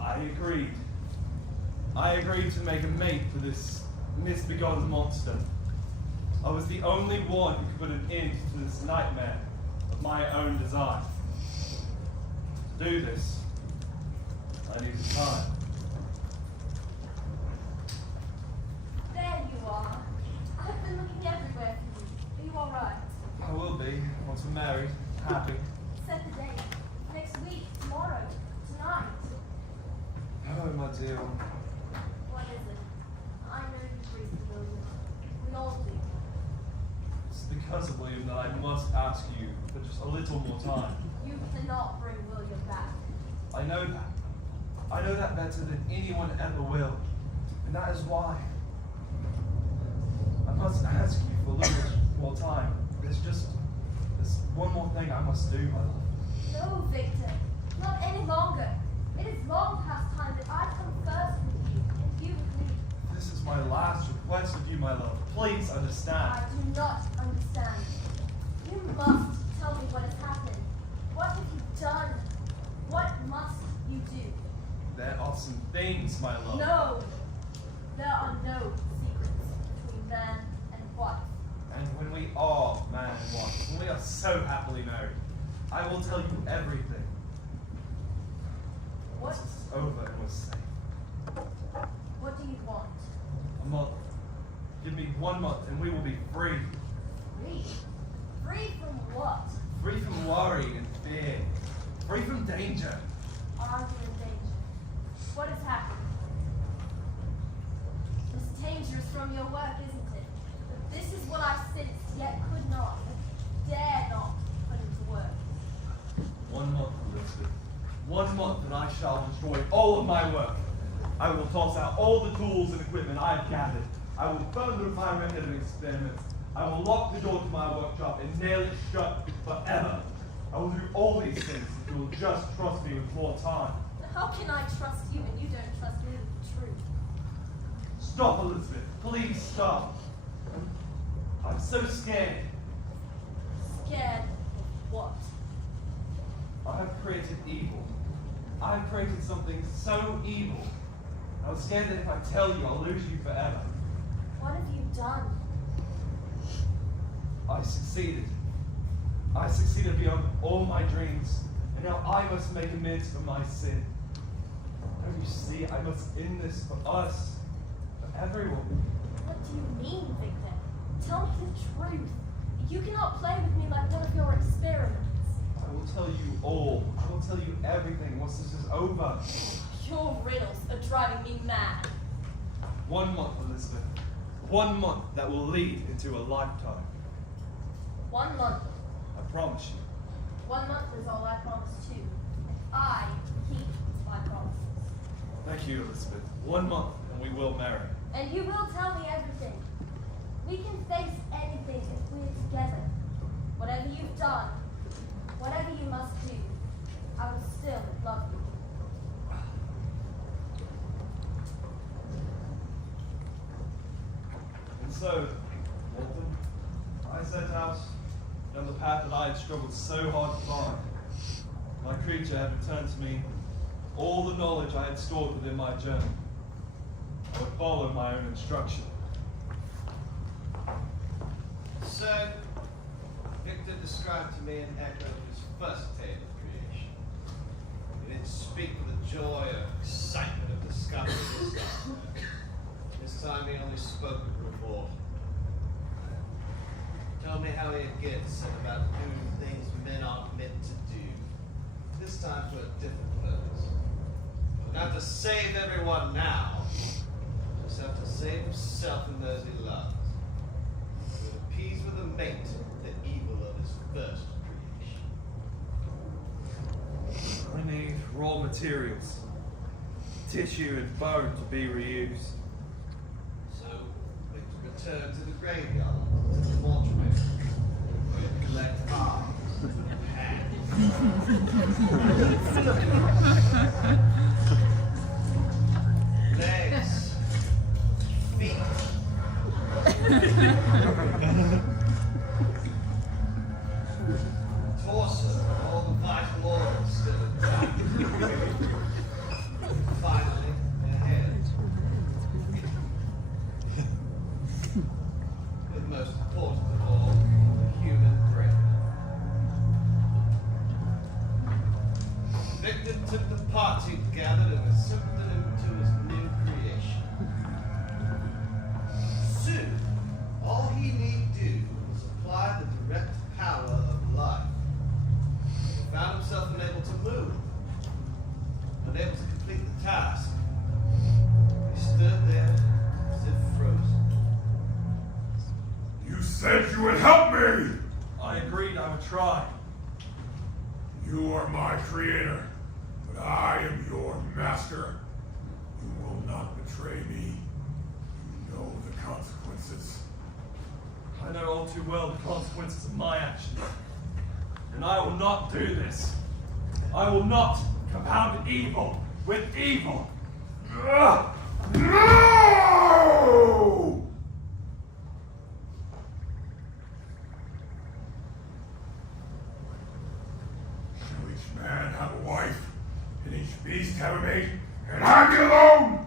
I agreed. I agreed to make a mate for this misbegotten monster. I was the only one who could put an end to this nightmare of my own design. To do this, I needed time. There you are. I've been looking everywhere for you. Are you all right? I will be, once we're married, happy. Set the date. Next week, tomorrow, tonight. Oh, my dear. What is it? I know you breathe, William. We all do. It's because of William that I must ask you for just a little more time. You cannot bring William back. I know that. I know that better than anyone ever will. And that is why I must ask you for a little more time. There's one more thing I must do, my love. No, Victor, not any longer. It is long past time that I come first with you, and you with me. This is my last request of you, my love. Please understand. I do not understand. You must tell me what has happened. What have you done? What must you do? There are some things, my love. No, there are no secrets between man and wife. And when we are man and wife, when we are so happily married, I will tell you everything. What? Once it's over and we're safe. What do you want? A month. Give me 1 month and we will be free. Free? Free from what? Free from worry and fear. Free from danger. Are you in danger? What has happened? It's dangerous from your work, isn't it? But this is what I sensed, yet could not, dare not put into words. 1 month, Elizabeth. 1 month and I shall destroy all of my work. I will toss out all the tools and equipment I have gathered. I will burn the my record of experiments. I will lock the door to my workshop and nail it shut forever. I will do all these things if you will just trust me with more time. How can I trust you when you don't trust me with the truth? Stop, Elizabeth. Please stop. I'm so scared. Scared of what? I have created evil. I have created something so evil. I was scared that if I tell you, I'll lose you forever. What have you done? I succeeded. I succeeded beyond all my dreams, and now I must make amends for my sin. Don't you see? I must end this for us, for everyone. What do you mean, Victor? Tell me the truth. You cannot play with me like one of your experiments. I will tell you all. I will tell you everything once this is over. Your riddles are driving me mad. 1 month, Elizabeth. 1 month that will lead into a lifetime. 1 month. I promise you. 1 month is all I promise too. And I keep my promises. Thank you, Elizabeth. 1 month and we will marry. And you will tell me everything. We can face anything if we're together. Whatever you've done, whatever you must do, I will still love you. And so, Walton, I set out down the path that I had struggled so hard to find. My creature had returned to me all the knowledge I had stored within my journey. I would follow my own instruction. Sir, Victor described to me an echo of his first tale of creation. He didn't speak of the joy or excitement of discovery this time. This time he only spoke of reward. Told me how he again said about doing things men aren't meant to do. This time for a different purpose. Not to save everyone now, just have to save himself and those he loves. He would appease with a mate the evil of his first creation. I need raw materials, tissue and bone to be reused. So, Victor returned to the graveyard, to the mortuary, where he collect arms and hands. Legs, feet. Torso, all the vital organs still intact. Finally, a head. But most important of all, the human brain. Victor took the parts he'd gathered and assembled it into his new creation. Soon, all he need do was apply the direct power of life. He found himself unable to move, unable to complete the task. He stood there as if frozen. You said you would help me! I agreed I would try. You are my creator, but I am your master. You will not betray me. You know the consequences. I know all too well the consequences of my actions. And I will not do this. I will not compound evil with evil. No! Shall each man have a wife, and each beast have a mate, and I be alone?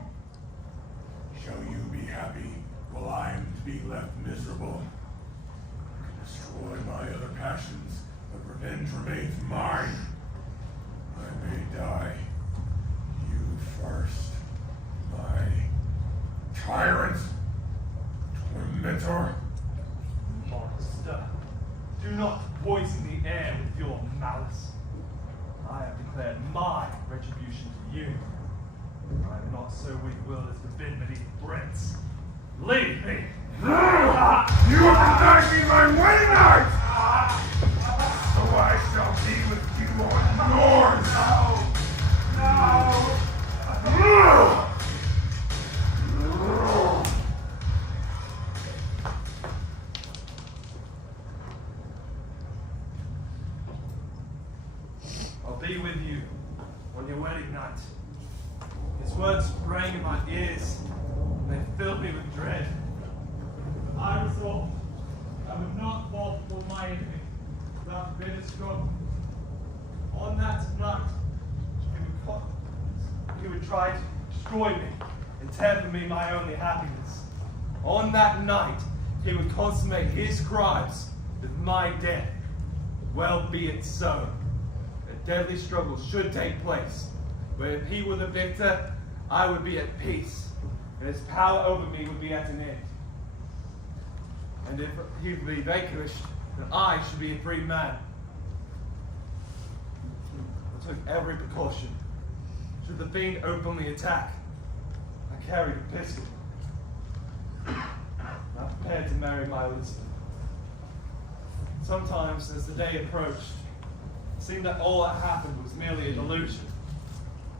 Shall you be happy while I am to be left miserable? I can destroy my other passions, but revenge remains mine. I may die. You first, my tyrant, tormentor. Monster, do not poison the air with your malice. I have declared my retribution to you. I am not so weak-willed as to bend beneath threats. Leave me! You have denied me my wedding night! So I shall be with you on yours! I'll be with you on your wedding night. His words rang in my ears, and they filled me with dread. But I resolved I would not fall before my enemy without a bitter struggle. On that night, he would try to destroy me and tear from me my only happiness. On that night, he would consummate his crimes with my death. Well be it so. A deadly struggle should take place, but if he were the victor, I would be at peace, and his power over me would be at an end. And if he would be vanquished, then I should be a free man. I took every precaution. Should the fiend openly attack, I carried a pistol. I prepared to marry my Elizabeth. Sometimes, as the day approached, it seemed that all that happened was merely a delusion.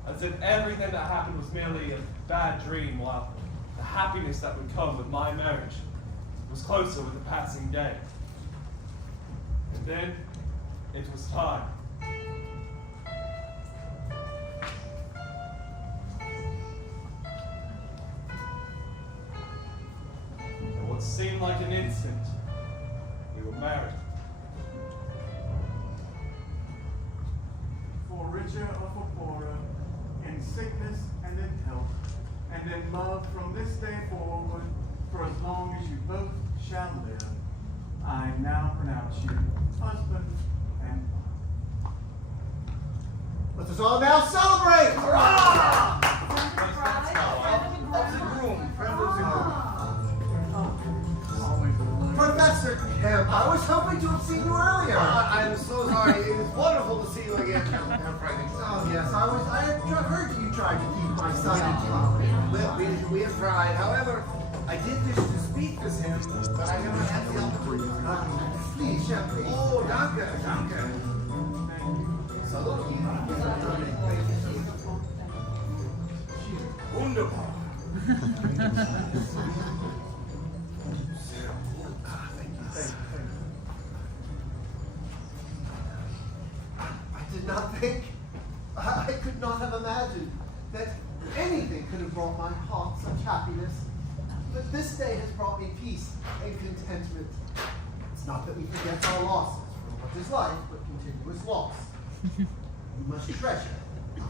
As if everything that happened was merely a bad dream, while the happiness that would come with my marriage was closer with the passing day. And then, it was time. In what seemed like an instant, we were married. For richer or for poorer, in sickness and in health, and in love from this day forward, for as long as you both shall live, I now pronounce you husband and wife. Let us all now celebrate! Hurrah! Professor Kemp, I was hoping to have seen you earlier. I'm so sorry. It was wonderful to see you again, Frankenstein. Oh, yes, I had heard you tried to keep my son in town. Well, we have tried. However, I did wish to speak with him, but I never had the opportunity. Please, champagne. Oh, danke, danke. Salud. Wunderbar. I did not think, I could not have imagined that anything could have brought my heart such happiness. But this day has brought me peace and contentment. It's not that we forget our losses, for what is life but continuous loss. You must treasure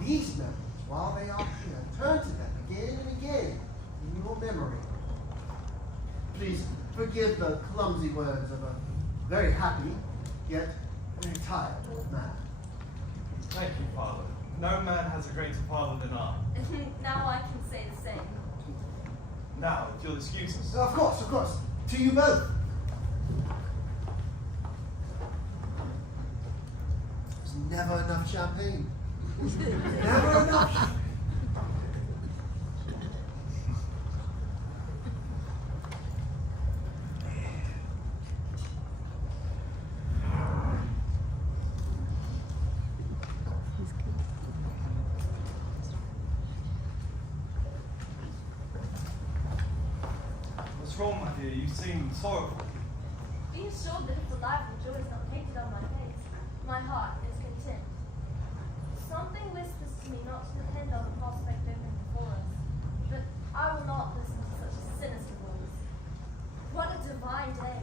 these memories while they are here. Turn to them again and again in your memory. Please forgive the clumsy words of a very happy, yet very tired old man. Thank you, Father. No man has a greater father than I. Now I can say the same. Now, if you'll excuse us. Of course. To you both. There's never enough champagne. Never enough. wrong, my dear? You seem sorrowful. Be assured that if the life of joy is not painted on my face, my heart is content. Something whispers to me not to depend on the prospect open before us, but I will not listen to such a sinister voice. What a divine day!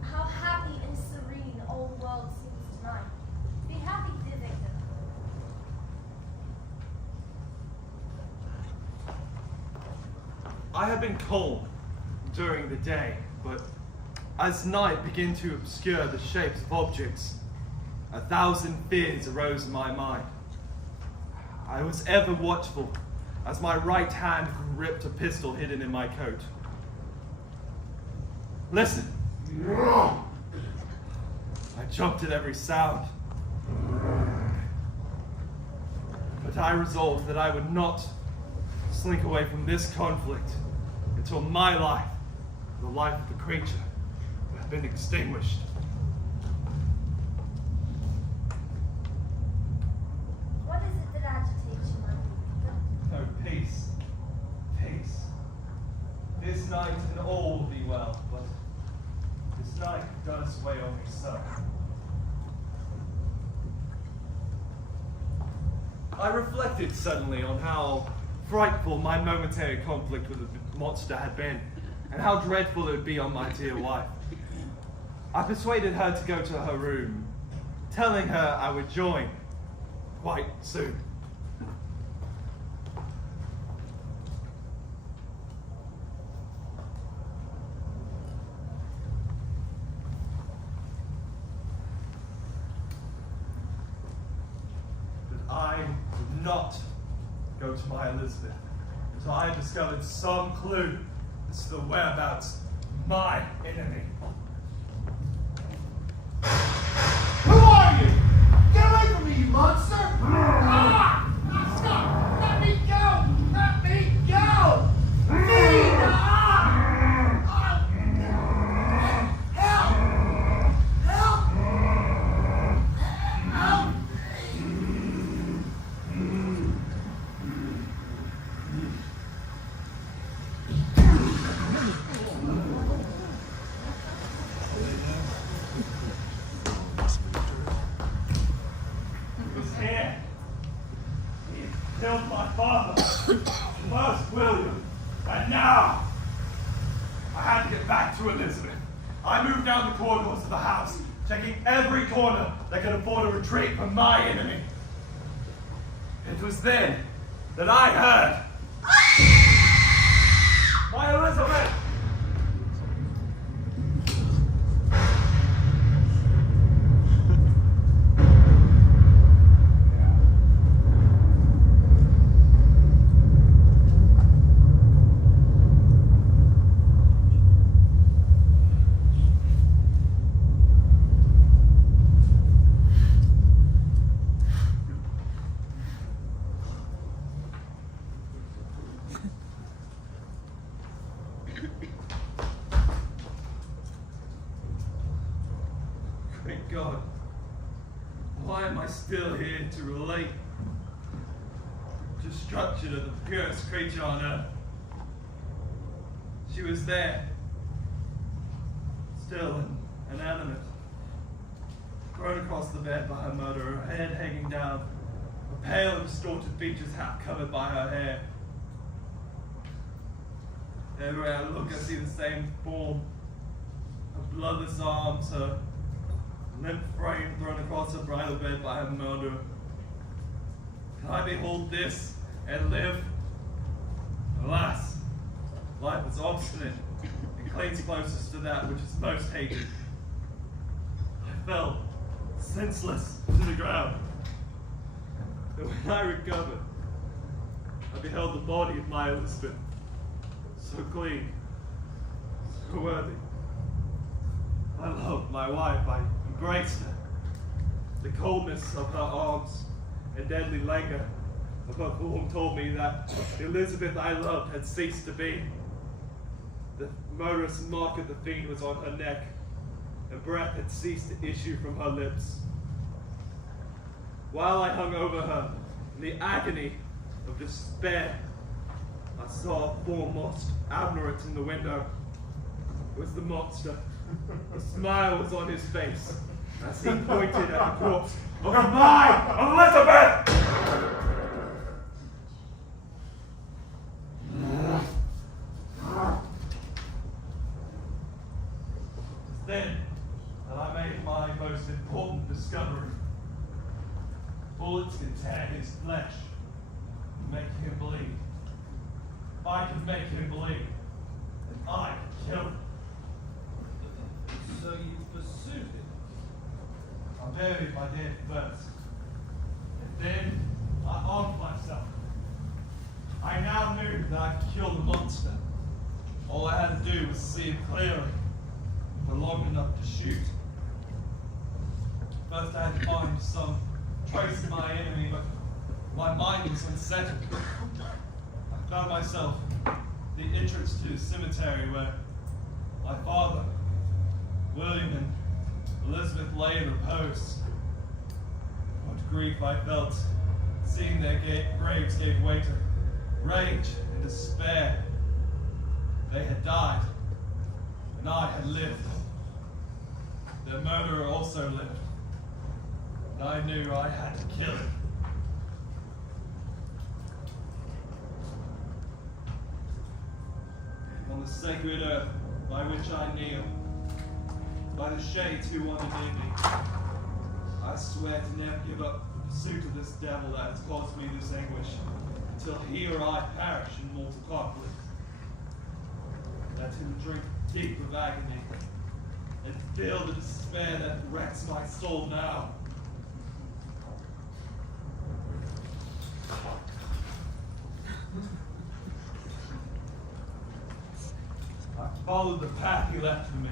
How happy and serene all the world seems tonight. Be happy, dear Victor. I had been calm during the day, but as night began to obscure the shapes of objects, 1,000 fears arose in my mind. I was ever watchful as my right hand gripped a pistol hidden in my coat. Listen! I jumped at every sound. But I resolved that I would not slink away from this conflict until my life, the life of the creature, had been extinguished. What is it that agitates you, my dear? No, peace. Peace. This night and all will be well, but this night does weigh on me so. I reflected suddenly on how frightful my momentary conflict with the monster had been, and how dreadful it would be on my dear wife. I persuaded her to go to her room, telling her I would join quite soon. But I would not go to my Elizabeth until I had discovered some clue as to the whereabouts of my enemy. Who are you? Get away from me, you monster! Ah! Stop! Let me go! Let me go! Feed! Help! Help! Help! He was here. He had killed my father, first William, and now I had to get back to Elizabeth. I moved down the corridors of the house, checking every corner that could afford a retreat from my enemy. It was then that I heard my Elizabeth! Great God, why am I still here to relate destruction of the purest creature on earth? She was there, still and inanimate, thrown across the bed by her murderer, her head hanging down, her pale and distorted features half covered by her hair. Everywhere I look, I see the same form, her bloodless arms, her limp frame thrown across her bridal bed by her murderer. Can I behold this and live? Alas, life is obstinate and clings closest to that which is most hated. I fell senseless to the ground. And when I recovered, I beheld the body of my Elizabeth, so clean, so worthy. I loved my wife, I embraced her. The coldness of her arms and deadly languor of her form told me that the Elizabeth I loved had ceased to be. The murderous mark of the fiend was on her neck, and breath had ceased to issue from her lips. While I hung over her in the agony of despair, I saw a form most abhorrent in the window, was the monster. A smile was on his face as he pointed at the corpse of my Elizabeth! Then that I made my most important discovery. Bullets can tear his flesh and make him bleed. If I could make him bleed, then I could kill him. So you pursued him? I buried my dead first. And then I armed myself. I now knew that I could kill the monster. All I had to do was see him clearly for long enough to shoot. First I had to find some trace of my enemy, but my mind was unsettled. I found myself the entrance to the cemetery where my father, William, and Elizabeth lay reposed. What grief I felt seeing their graves gave way to rage and despair. They had died, and I had lived. Their murderer also lived, and I knew I had to kill him. On the sacred earth by which I kneel, by the shades who wander near me, I swear to never give up the pursuit of this devil that has caused me this anguish, until he or I perish in mortal conflict. Let him drink deep of agony, and feel the despair that wrecks my soul now. I followed the path he left for me.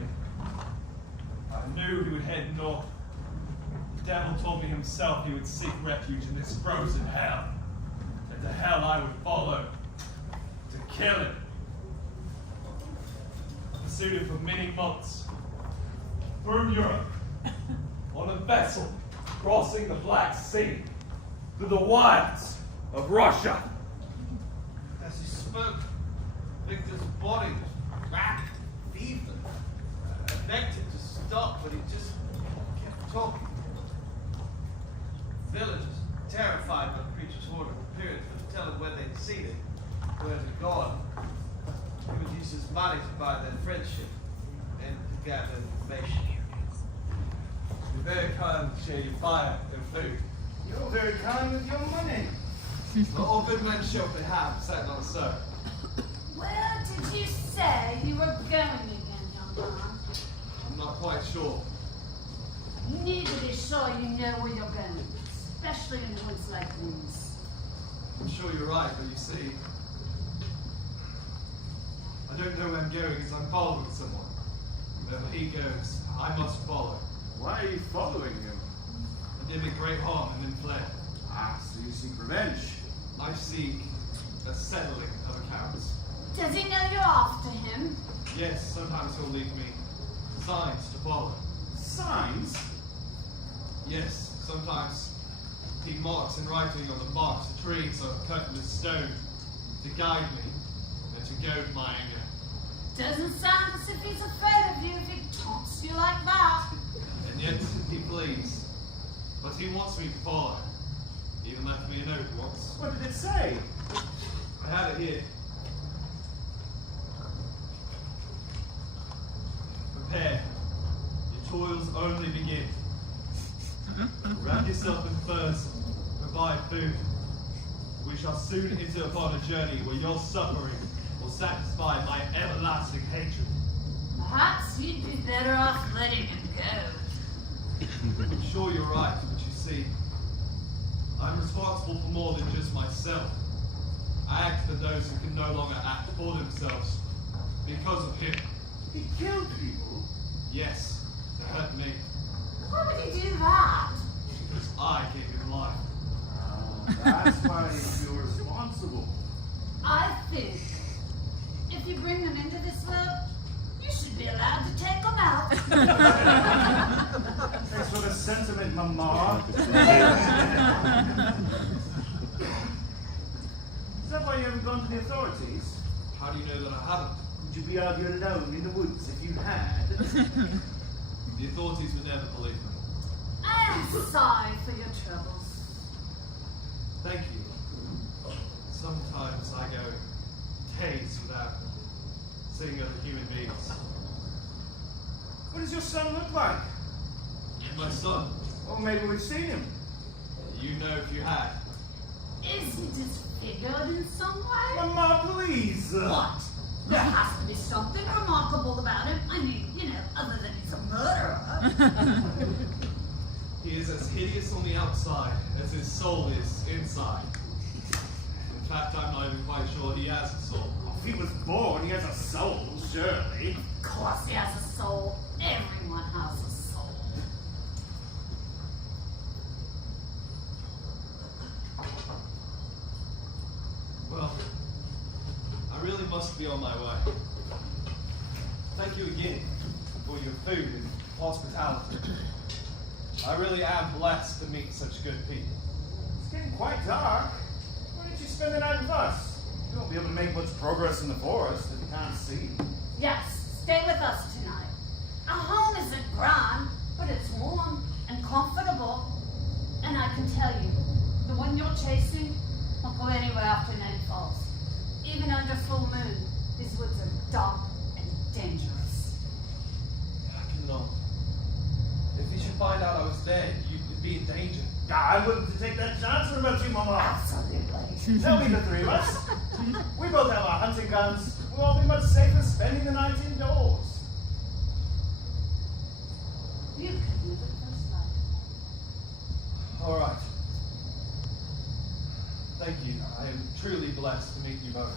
I knew he would head north. The devil told me himself he would seek refuge in this frozen hell. And to hell I would follow, to kill him. I pursued him for many months, through Europe, on a vessel crossing the Black Sea, through the wilds of Russia. As he spoke, Victor's body was racked, fevered. I begged him to stop, but he just kept talking. Villagers, terrified by the creature's horrible appearance, wouldn't tell him where they'd seen it, where it had gone. He would use his money to buy their friendship and to gather information. You're very kind to share your fire and food. You're very kind with your money. Not all good men show what they have, sad not so. Where did you say you were going again, young man? I'm not quite sure. You need to be sure you know where you're going, especially in woods like these. I'm sure you're right, but you see, I don't know where I'm going because I'm following someone. Wherever he goes, I must follow. Why are you following him? I did me great harm and then fled. Ah, so you seek revenge. I seek a settling of accounts. Does he know you're after him? Yes, sometimes he'll leave me signs to follow. Signs? Yes, sometimes he marks in writing on the barks of trees or cut with stone to guide me and to goad my anger. Doesn't sound as if he's afraid of you if he taunts you like that. And yet he flees. But he wants me to follow. He even left me a note once. What did it say? I had it here. Prepare. Your toils only begin. Wrap yourself in furs. Provide food. We shall soon enter upon a journey where your suffering will satisfy my everlasting hatred. Perhaps you'd be better off letting him go. I'm sure you're right, but you see, I'm responsible for more than just myself. I act for those who can no longer act for themselves because of him. He killed people. Yes, to hurt me, Why would he do that? because I gave him life. That's why you're responsible. I think if you bring them into this world, you should be allowed to take them out. Thanks for the sentiment, Mama. Is that why you haven't gone to the authorities? How do you know that I haven't? Would you be out here alone in the woods if you had? The authorities would never believe me. I am sorry for your troubles. Thank you. Sometimes I go days without seeing other human beings. What does your son look like? My son, Well, maybe we've seen him. you know if you had. Is he disfigured in some way? Mama, please. What? There has to be something remarkable about him. I mean, you know, other than he's a murderer. He is as hideous on the outside as his soul is inside. In fact, I'm not even quite sure he has a soul. If he was born, he has a soul, surely. Of course he has a soul. Everyone has a soul. Well, I really must be on my way. Thank you again for your food and hospitality. I really am blessed to meet such good people. It's getting quite dark. Why don't you spend the night with us? You won't be able to make much progress in the forest if you can't see. Yes, stay with us tonight. Our home isn't grand, but it's warm and comfortable. And I can tell you, the one you're chasing won't go anywhere after night falls. Even under full moon, these woods are dark and dangerous. I cannot. If he should find out I was dead, you'd be in danger. I'm willing to take that chance. What about you, Mama? Absolutely. Tell me the three of us. We both have our hunting guns. We'll all be much safer spending the night indoors. You could live at first light. All right. Thank you. I am truly blessed to meet you both.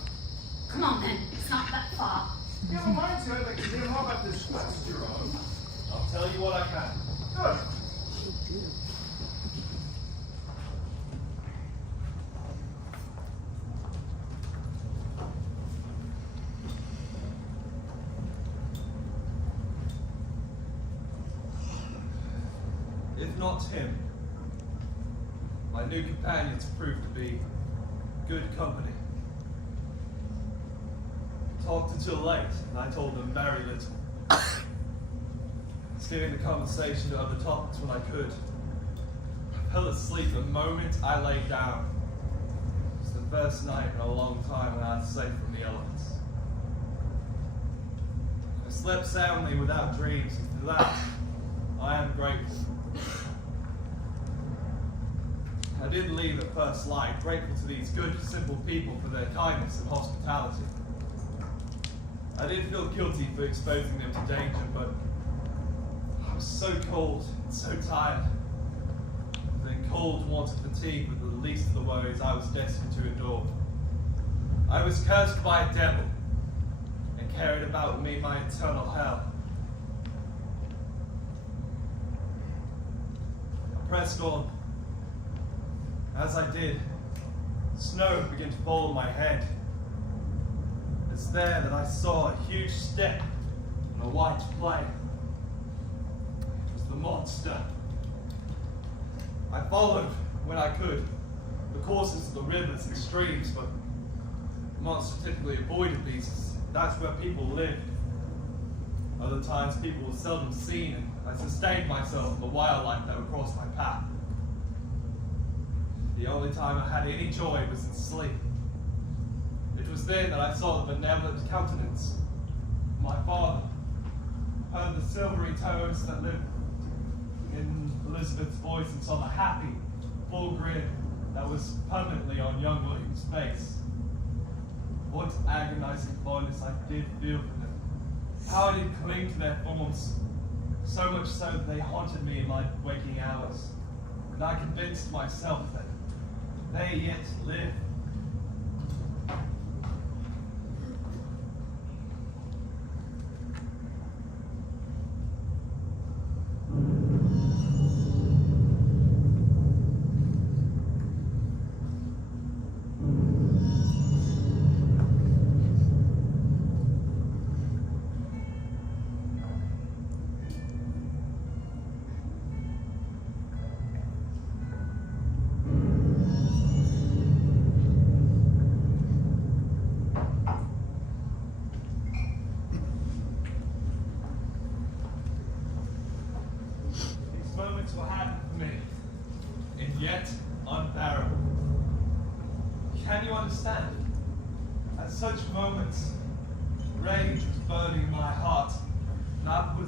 Come on then, it's not that far. You have a mind to it, like to hear more about this quest you're on. I'll tell you what I can. Good. If not him, my new companions proved to be good company. Talked until late, and I told them very little. Steering the conversation to other topics when I could. I fell asleep the moment I laid down. It was the first night in a long time when I was safe from the elements. I slept soundly without dreams, and for that, I am grateful. I didn't leave at first light, grateful to these good, simple people for their kindness and hospitality. I did feel guilty for exposing them to danger, but I was so cold and so tired. Then cold, want, and fatigue were the least of the worries I was destined to endure. I was cursed by a devil and carried about with me my eternal hell. I pressed on. As I did, snow began to fall on my head. It's there that I saw a huge step on a white plain. It was the monster. I followed when I could the courses of the rivers and streams, but the monster typically avoided these. That's where people lived. Other times people were seldom seen, and I sustained myself from the wildlife that would cross my path. The only time I had any joy was in sleep. It was then that I saw the benevolent countenance of my father, heard the silvery tones that lived in Elizabeth's voice, and saw the happy, full grin that was permanently on young William's face. What agonizing fondness I did feel for them. How I did cling to their forms, so much so that they haunted me in my waking hours. And I convinced myself that they yet live.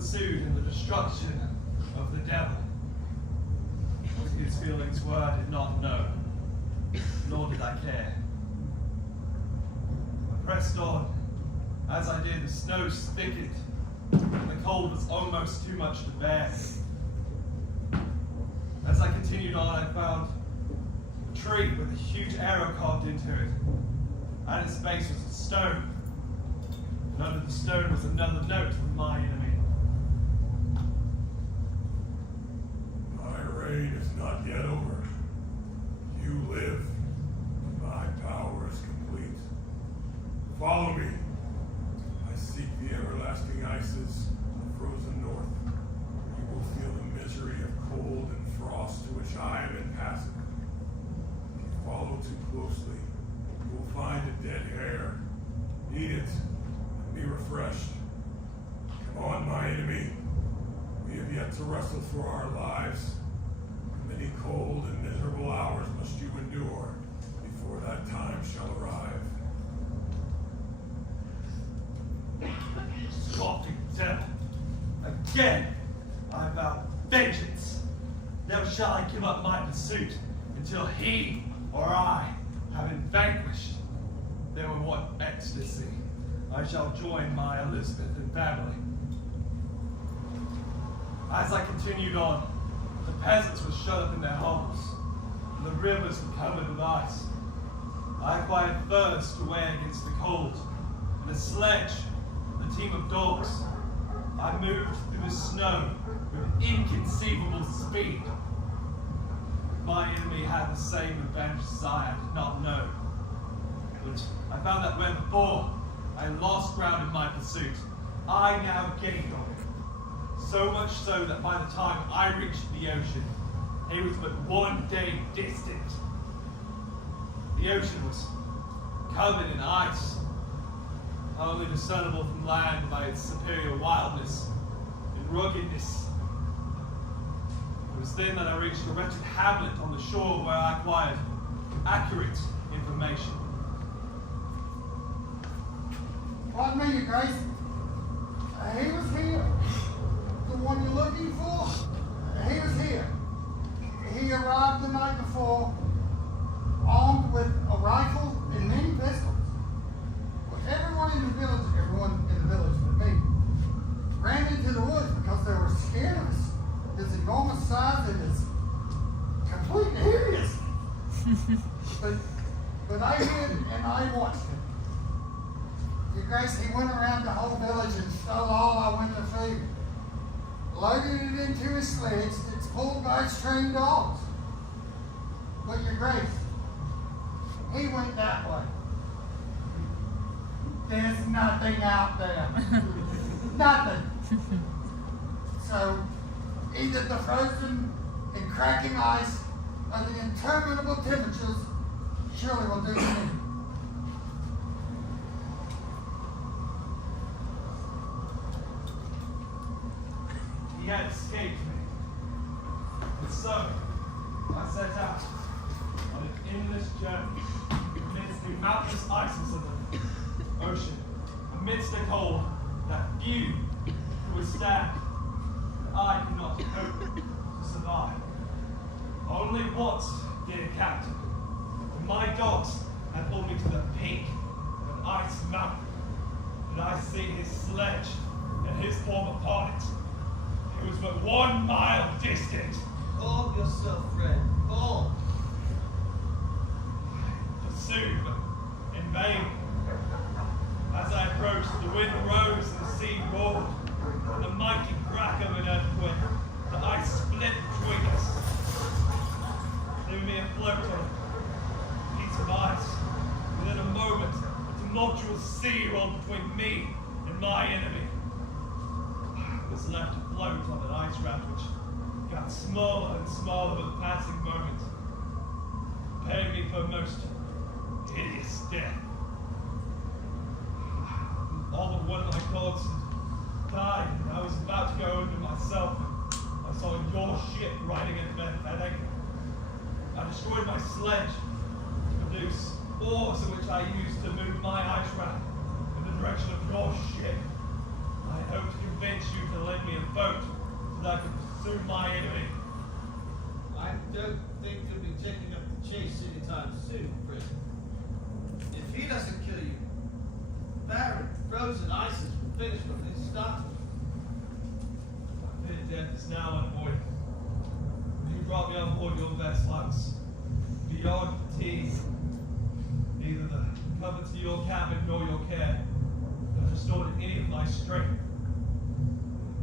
ensued in the destruction of the devil. What his feelings were I did not know, nor did I care. I pressed on. As I did, the snow thickened, and the cold was almost too much to bear. As I continued on, I found a tree with a huge arrow carved into it. At its base was a stone, and under the stone was another note from my enemy. My reign is not yet over. You live. My power is complete. Follow me. I seek the everlasting ices of the frozen north. You will feel the misery of cold and frost to which I am impassive. If you follow too closely, you will find a dead hare. Eat it and be refreshed. Come on, my enemy. We have yet to wrestle through our lives. Many cold and miserable hours must you endure before that time shall arrive. Scoffing devil! Again, I vow vengeance. Never shall I give up my pursuit until he or I have been vanquished. Then with what ecstasy I shall join my Elizabeth and family. As I continued on, the peasants were shut up in their homes, and the rivers were covered with ice. I acquired furs to wear against the cold, and a sledge, and a team of dogs. I moved through the snow with inconceivable speed. My enemy had the same advantages I did not know. But I found that where before I lost ground in my pursuit, I now gained on it. So much so that by the time I reached the ocean, it was but 1 day distant. The ocean was covered in ice, only discernible from land by its superior wildness and ruggedness. It was then that I reached a wretched hamlet on the shore where I acquired accurate information. Pardon me, Your Grace. He was here. The one you're looking for? He was here. He arrived the night before, armed with a rifle and many pistols. Well, everyone in the village but me, ran into the woods because they were scared of his enormous size and his complete hideousness. but I hid and I watched him. Your Grace, he went around the whole village and stole all our winter food. Loaded it into his sledge that's pulled by his trained dogs. But Your Grace, he went that way. There's nothing out there. Nothing. So, either the frozen and cracking ice or the interminable temperatures surely will do me. He had escaped me. And so, I set out on an endless journey amidst the mountainous ices of the ocean, amidst a cold that few could withstand, and I could not hope to survive. Only once, dear Captain, when my dogs had pulled me to the peak of an ice mountain, did I see his sledge and his form upon it. It was but 1 mile distant. Calm yourself, friend. Calm. Pursued, but in vain. As I approached, the wind rose and the sea roared. And the mighty crack of an earthquake, the ice split between us, leaving me afloat on a piece of ice. Within a moment, a tumultuous sea rolled between me and my enemy. I was left to float on an ice raft which got smaller and smaller with the passing moment, preparing me for a most hideous death. All but one of my dogs had died, and I was about to go under myself. I saw your ship riding at anchor. I destroyed my sledge to produce oars in which I used to move my ice raft in the direction of your ship. I hope to convince you to lend me a too, Fritz. If he doesn't kill you, barren, frozen ices will finish what they started. My pit death is now unavoidable. You brought me on board your vessel. I was beyond fatigue. Neither the comfort to your cabin nor your care has restored any of my strength.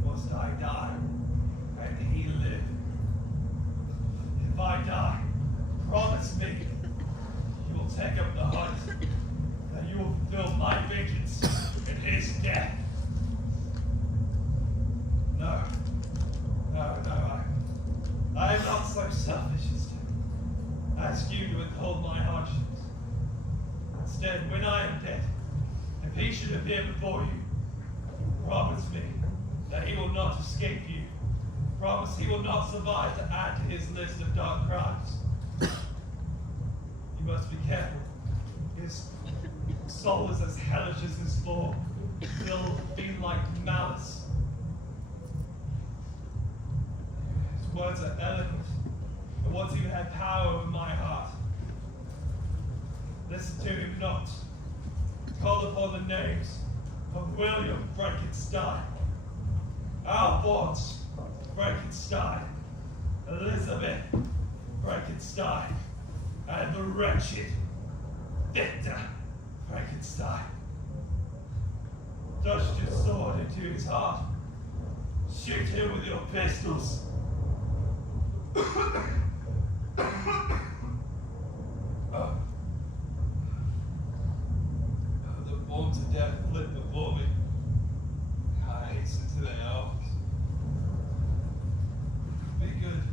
Must I die, and he live? If I die, promise me you will take up the hunt, that you will fulfill my vengeance in his death. No, I am not so selfish as to ask you to withhold my hardships. Instead, when I am dead, if he should appear before you, promise me that he will not escape you. Promise he will not survive to add to his list of dark crimes. You must be careful. His soul is as hellish as his form, filled with fiend-like malice. His words are eloquent, and once even had power over my heart. Listen to him not. Call upon the names of William Frankenstein, Alphonse Frankenstein, Elizabeth Frankenstein, and the wretched Victor Frankenstein. Thrust your sword into his heart. Shoot him with your pistols. The forms of death flit before me. I hasten to their arms. Be good,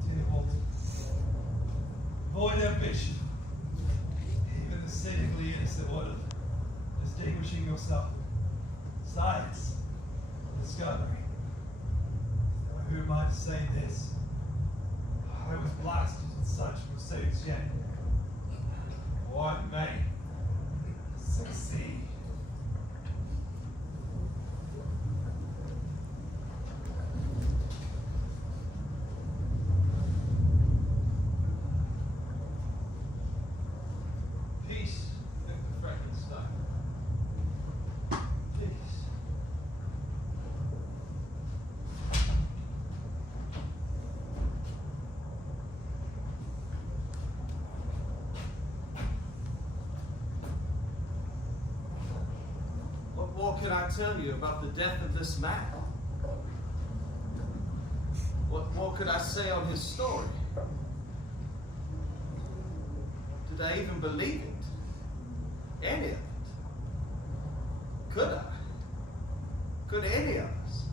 dear Walter. Avoid ambition, even the cynically innocent one of distinguishing yourself. Science, discovery. Who am I to say this? I was blasted in such pursuits, yet one may succeed. Peace, Victor Frankenstein. Peace. What more can I tell you about the death of this man? What more could I say on his story? Did I even believe it? Any of it? Could I? Could any of us?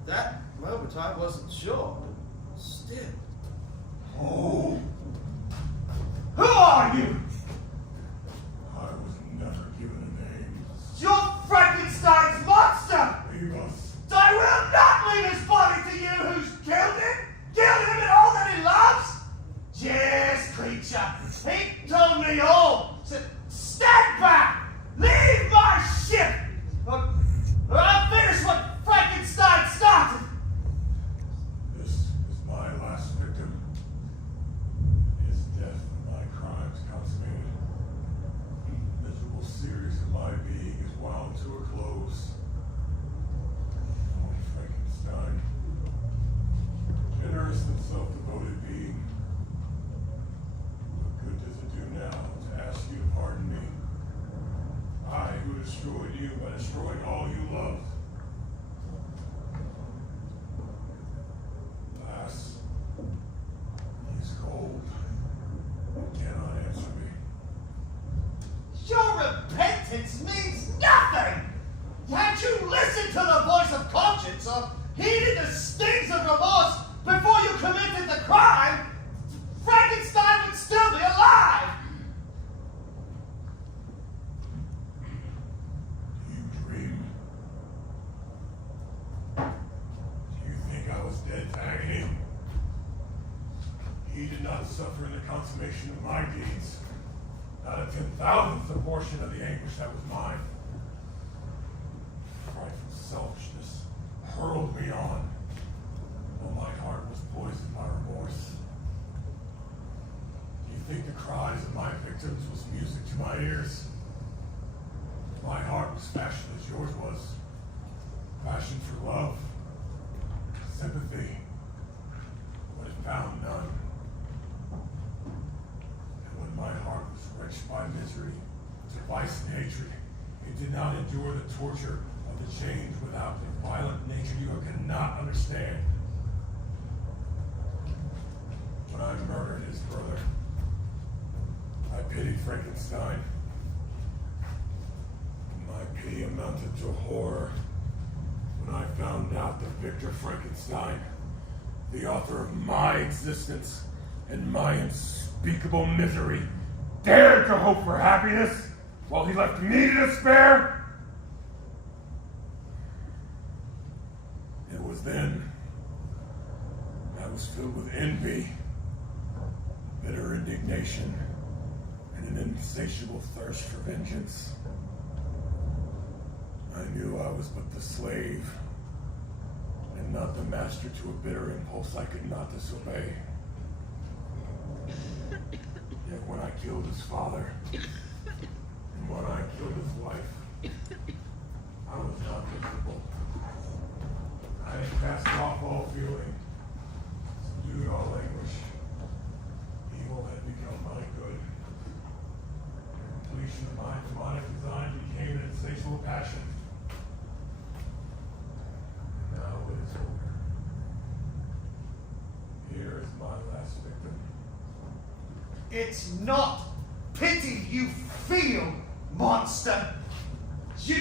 At that moment I wasn't sure, but still. Oh, Who are you? I was never given a name. You're Frankenstein's monster! Leave us. I will not leave his body to you who's killed him! Killed him and all that he loves! Yes, creature, he told me all! Said, stand back! Leave my ship! Or I'll finish what Frankenstein started! This is my last victim. His death and my crimes consummated. The miserable series of my being is wound to a close. Oh, Frankenstein. Generous and self-devoted being. What good does it do now to ask you to pardon me? I who destroyed you by destroying all you loved. Alas, he's cold and cannot answer me. Your repentance means nothing! Can't you listen to the voice of conscience or heeded the stings of remorse before you committed the crime? Frankenstein would still be alive! Do you dream? Do you think I was dead to agony? He did not suffer in the consummation of my deeds. Not a 10,000th a portion of the anguish that was mine. Frightful selfishness hurled me on. Well, my heart was poisoned by remorse. Do you think the cries of my victims was music to my ears? My heart was fashioned as yours was. Fashioned for love, sympathy, but it found none. And when my heart was wrenched by misery, to vice and hatred, it did not endure the torture of the change without the violent nature you cannot understand. When I murdered his brother, I pitied Frankenstein. My pity amounted to horror when I found out that Victor Frankenstein, the author of my existence and my unspeakable misery, dared to hope for happiness while he left me to despair. It was then I was filled with envy, bitter indignation, and an insatiable thirst for vengeance. I knew I was but the slave, and not the master to a bitter impulse I could not disobey. Yet when I killed his father, and when I killed his wife, I was not miserable. I had cast off all feeling, subdued all anguish. Evil had become my good. The completion of my demonic design became an insatiable passion. And now it is over. Here is my last victim. It's not pity you feel, monster. You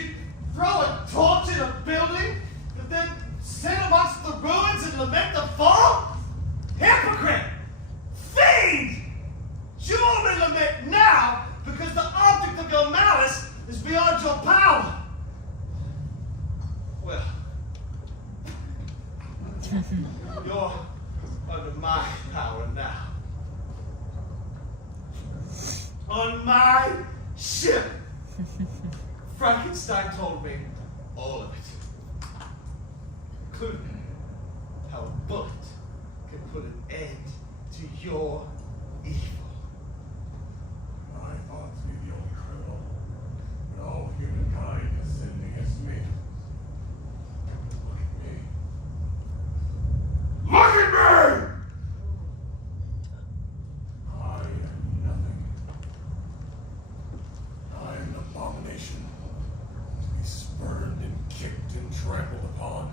throw a torch in a building and then sit amongst the ruins and lament the fall? Hypocrite! Fiend! You only lament now because the object of your malice is beyond your power. Well, you're under my power now. On my ship, Frankenstein told me all of it, including how a bullet can put an end to your evil. I thought to be the only criminal, but all humankind has sinned against me. Look at me. Look at me! I am nothing. I am an abomination to be spurned and kicked and trampled upon.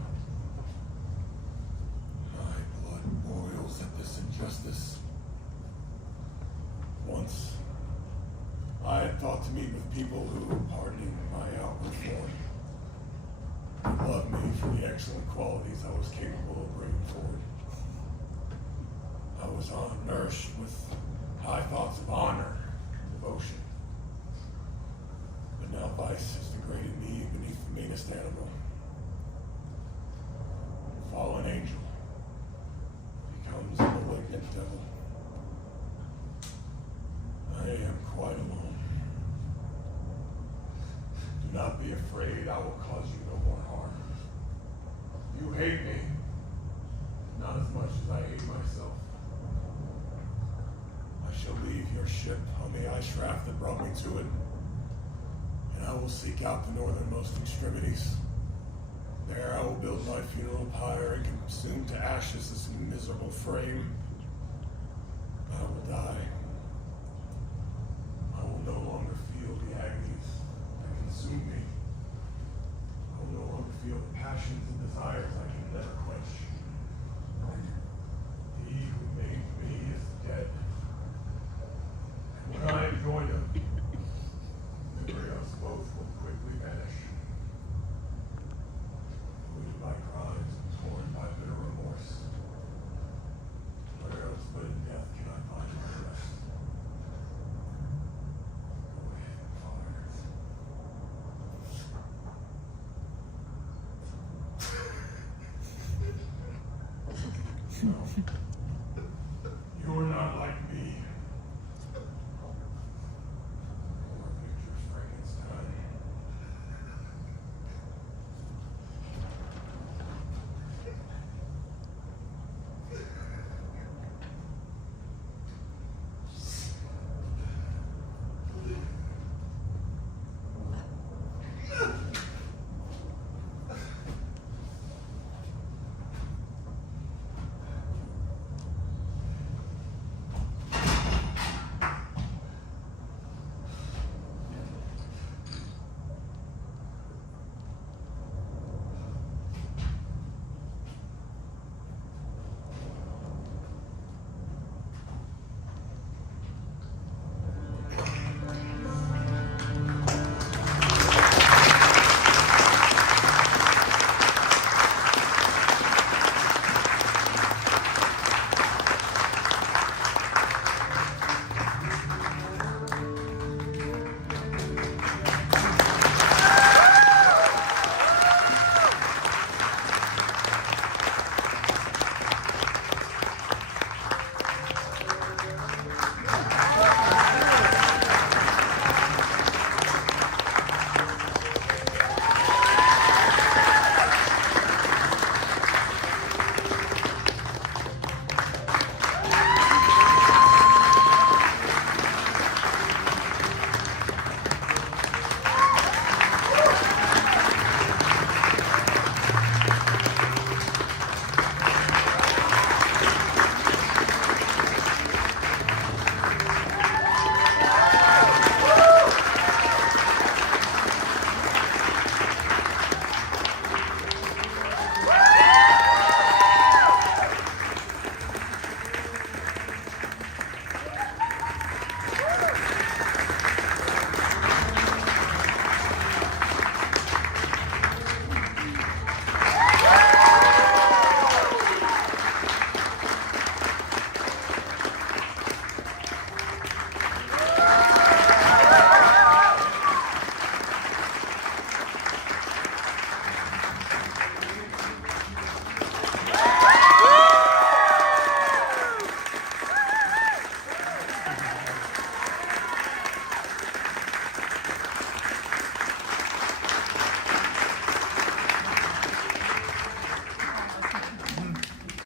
My blood boils at this injustice. Once, I had thought to meet with people who, pardoning my outward form, would love me for the excellent qualities I was capable of bringing forward. I was nourished with high thoughts of honor and devotion. But now vice has degraded me beneath the meanest animal. A fallen angel becomes a malignant devil. I am quite alone. Do not be afraid, I will cause you no more harm. You hate me, not as much as I hate myself. I shall leave your ship on the ice raft that brought me to it, and I will seek out the northernmost extremities. There I will build my funeral pyre and consume to ashes this miserable frame. I will die.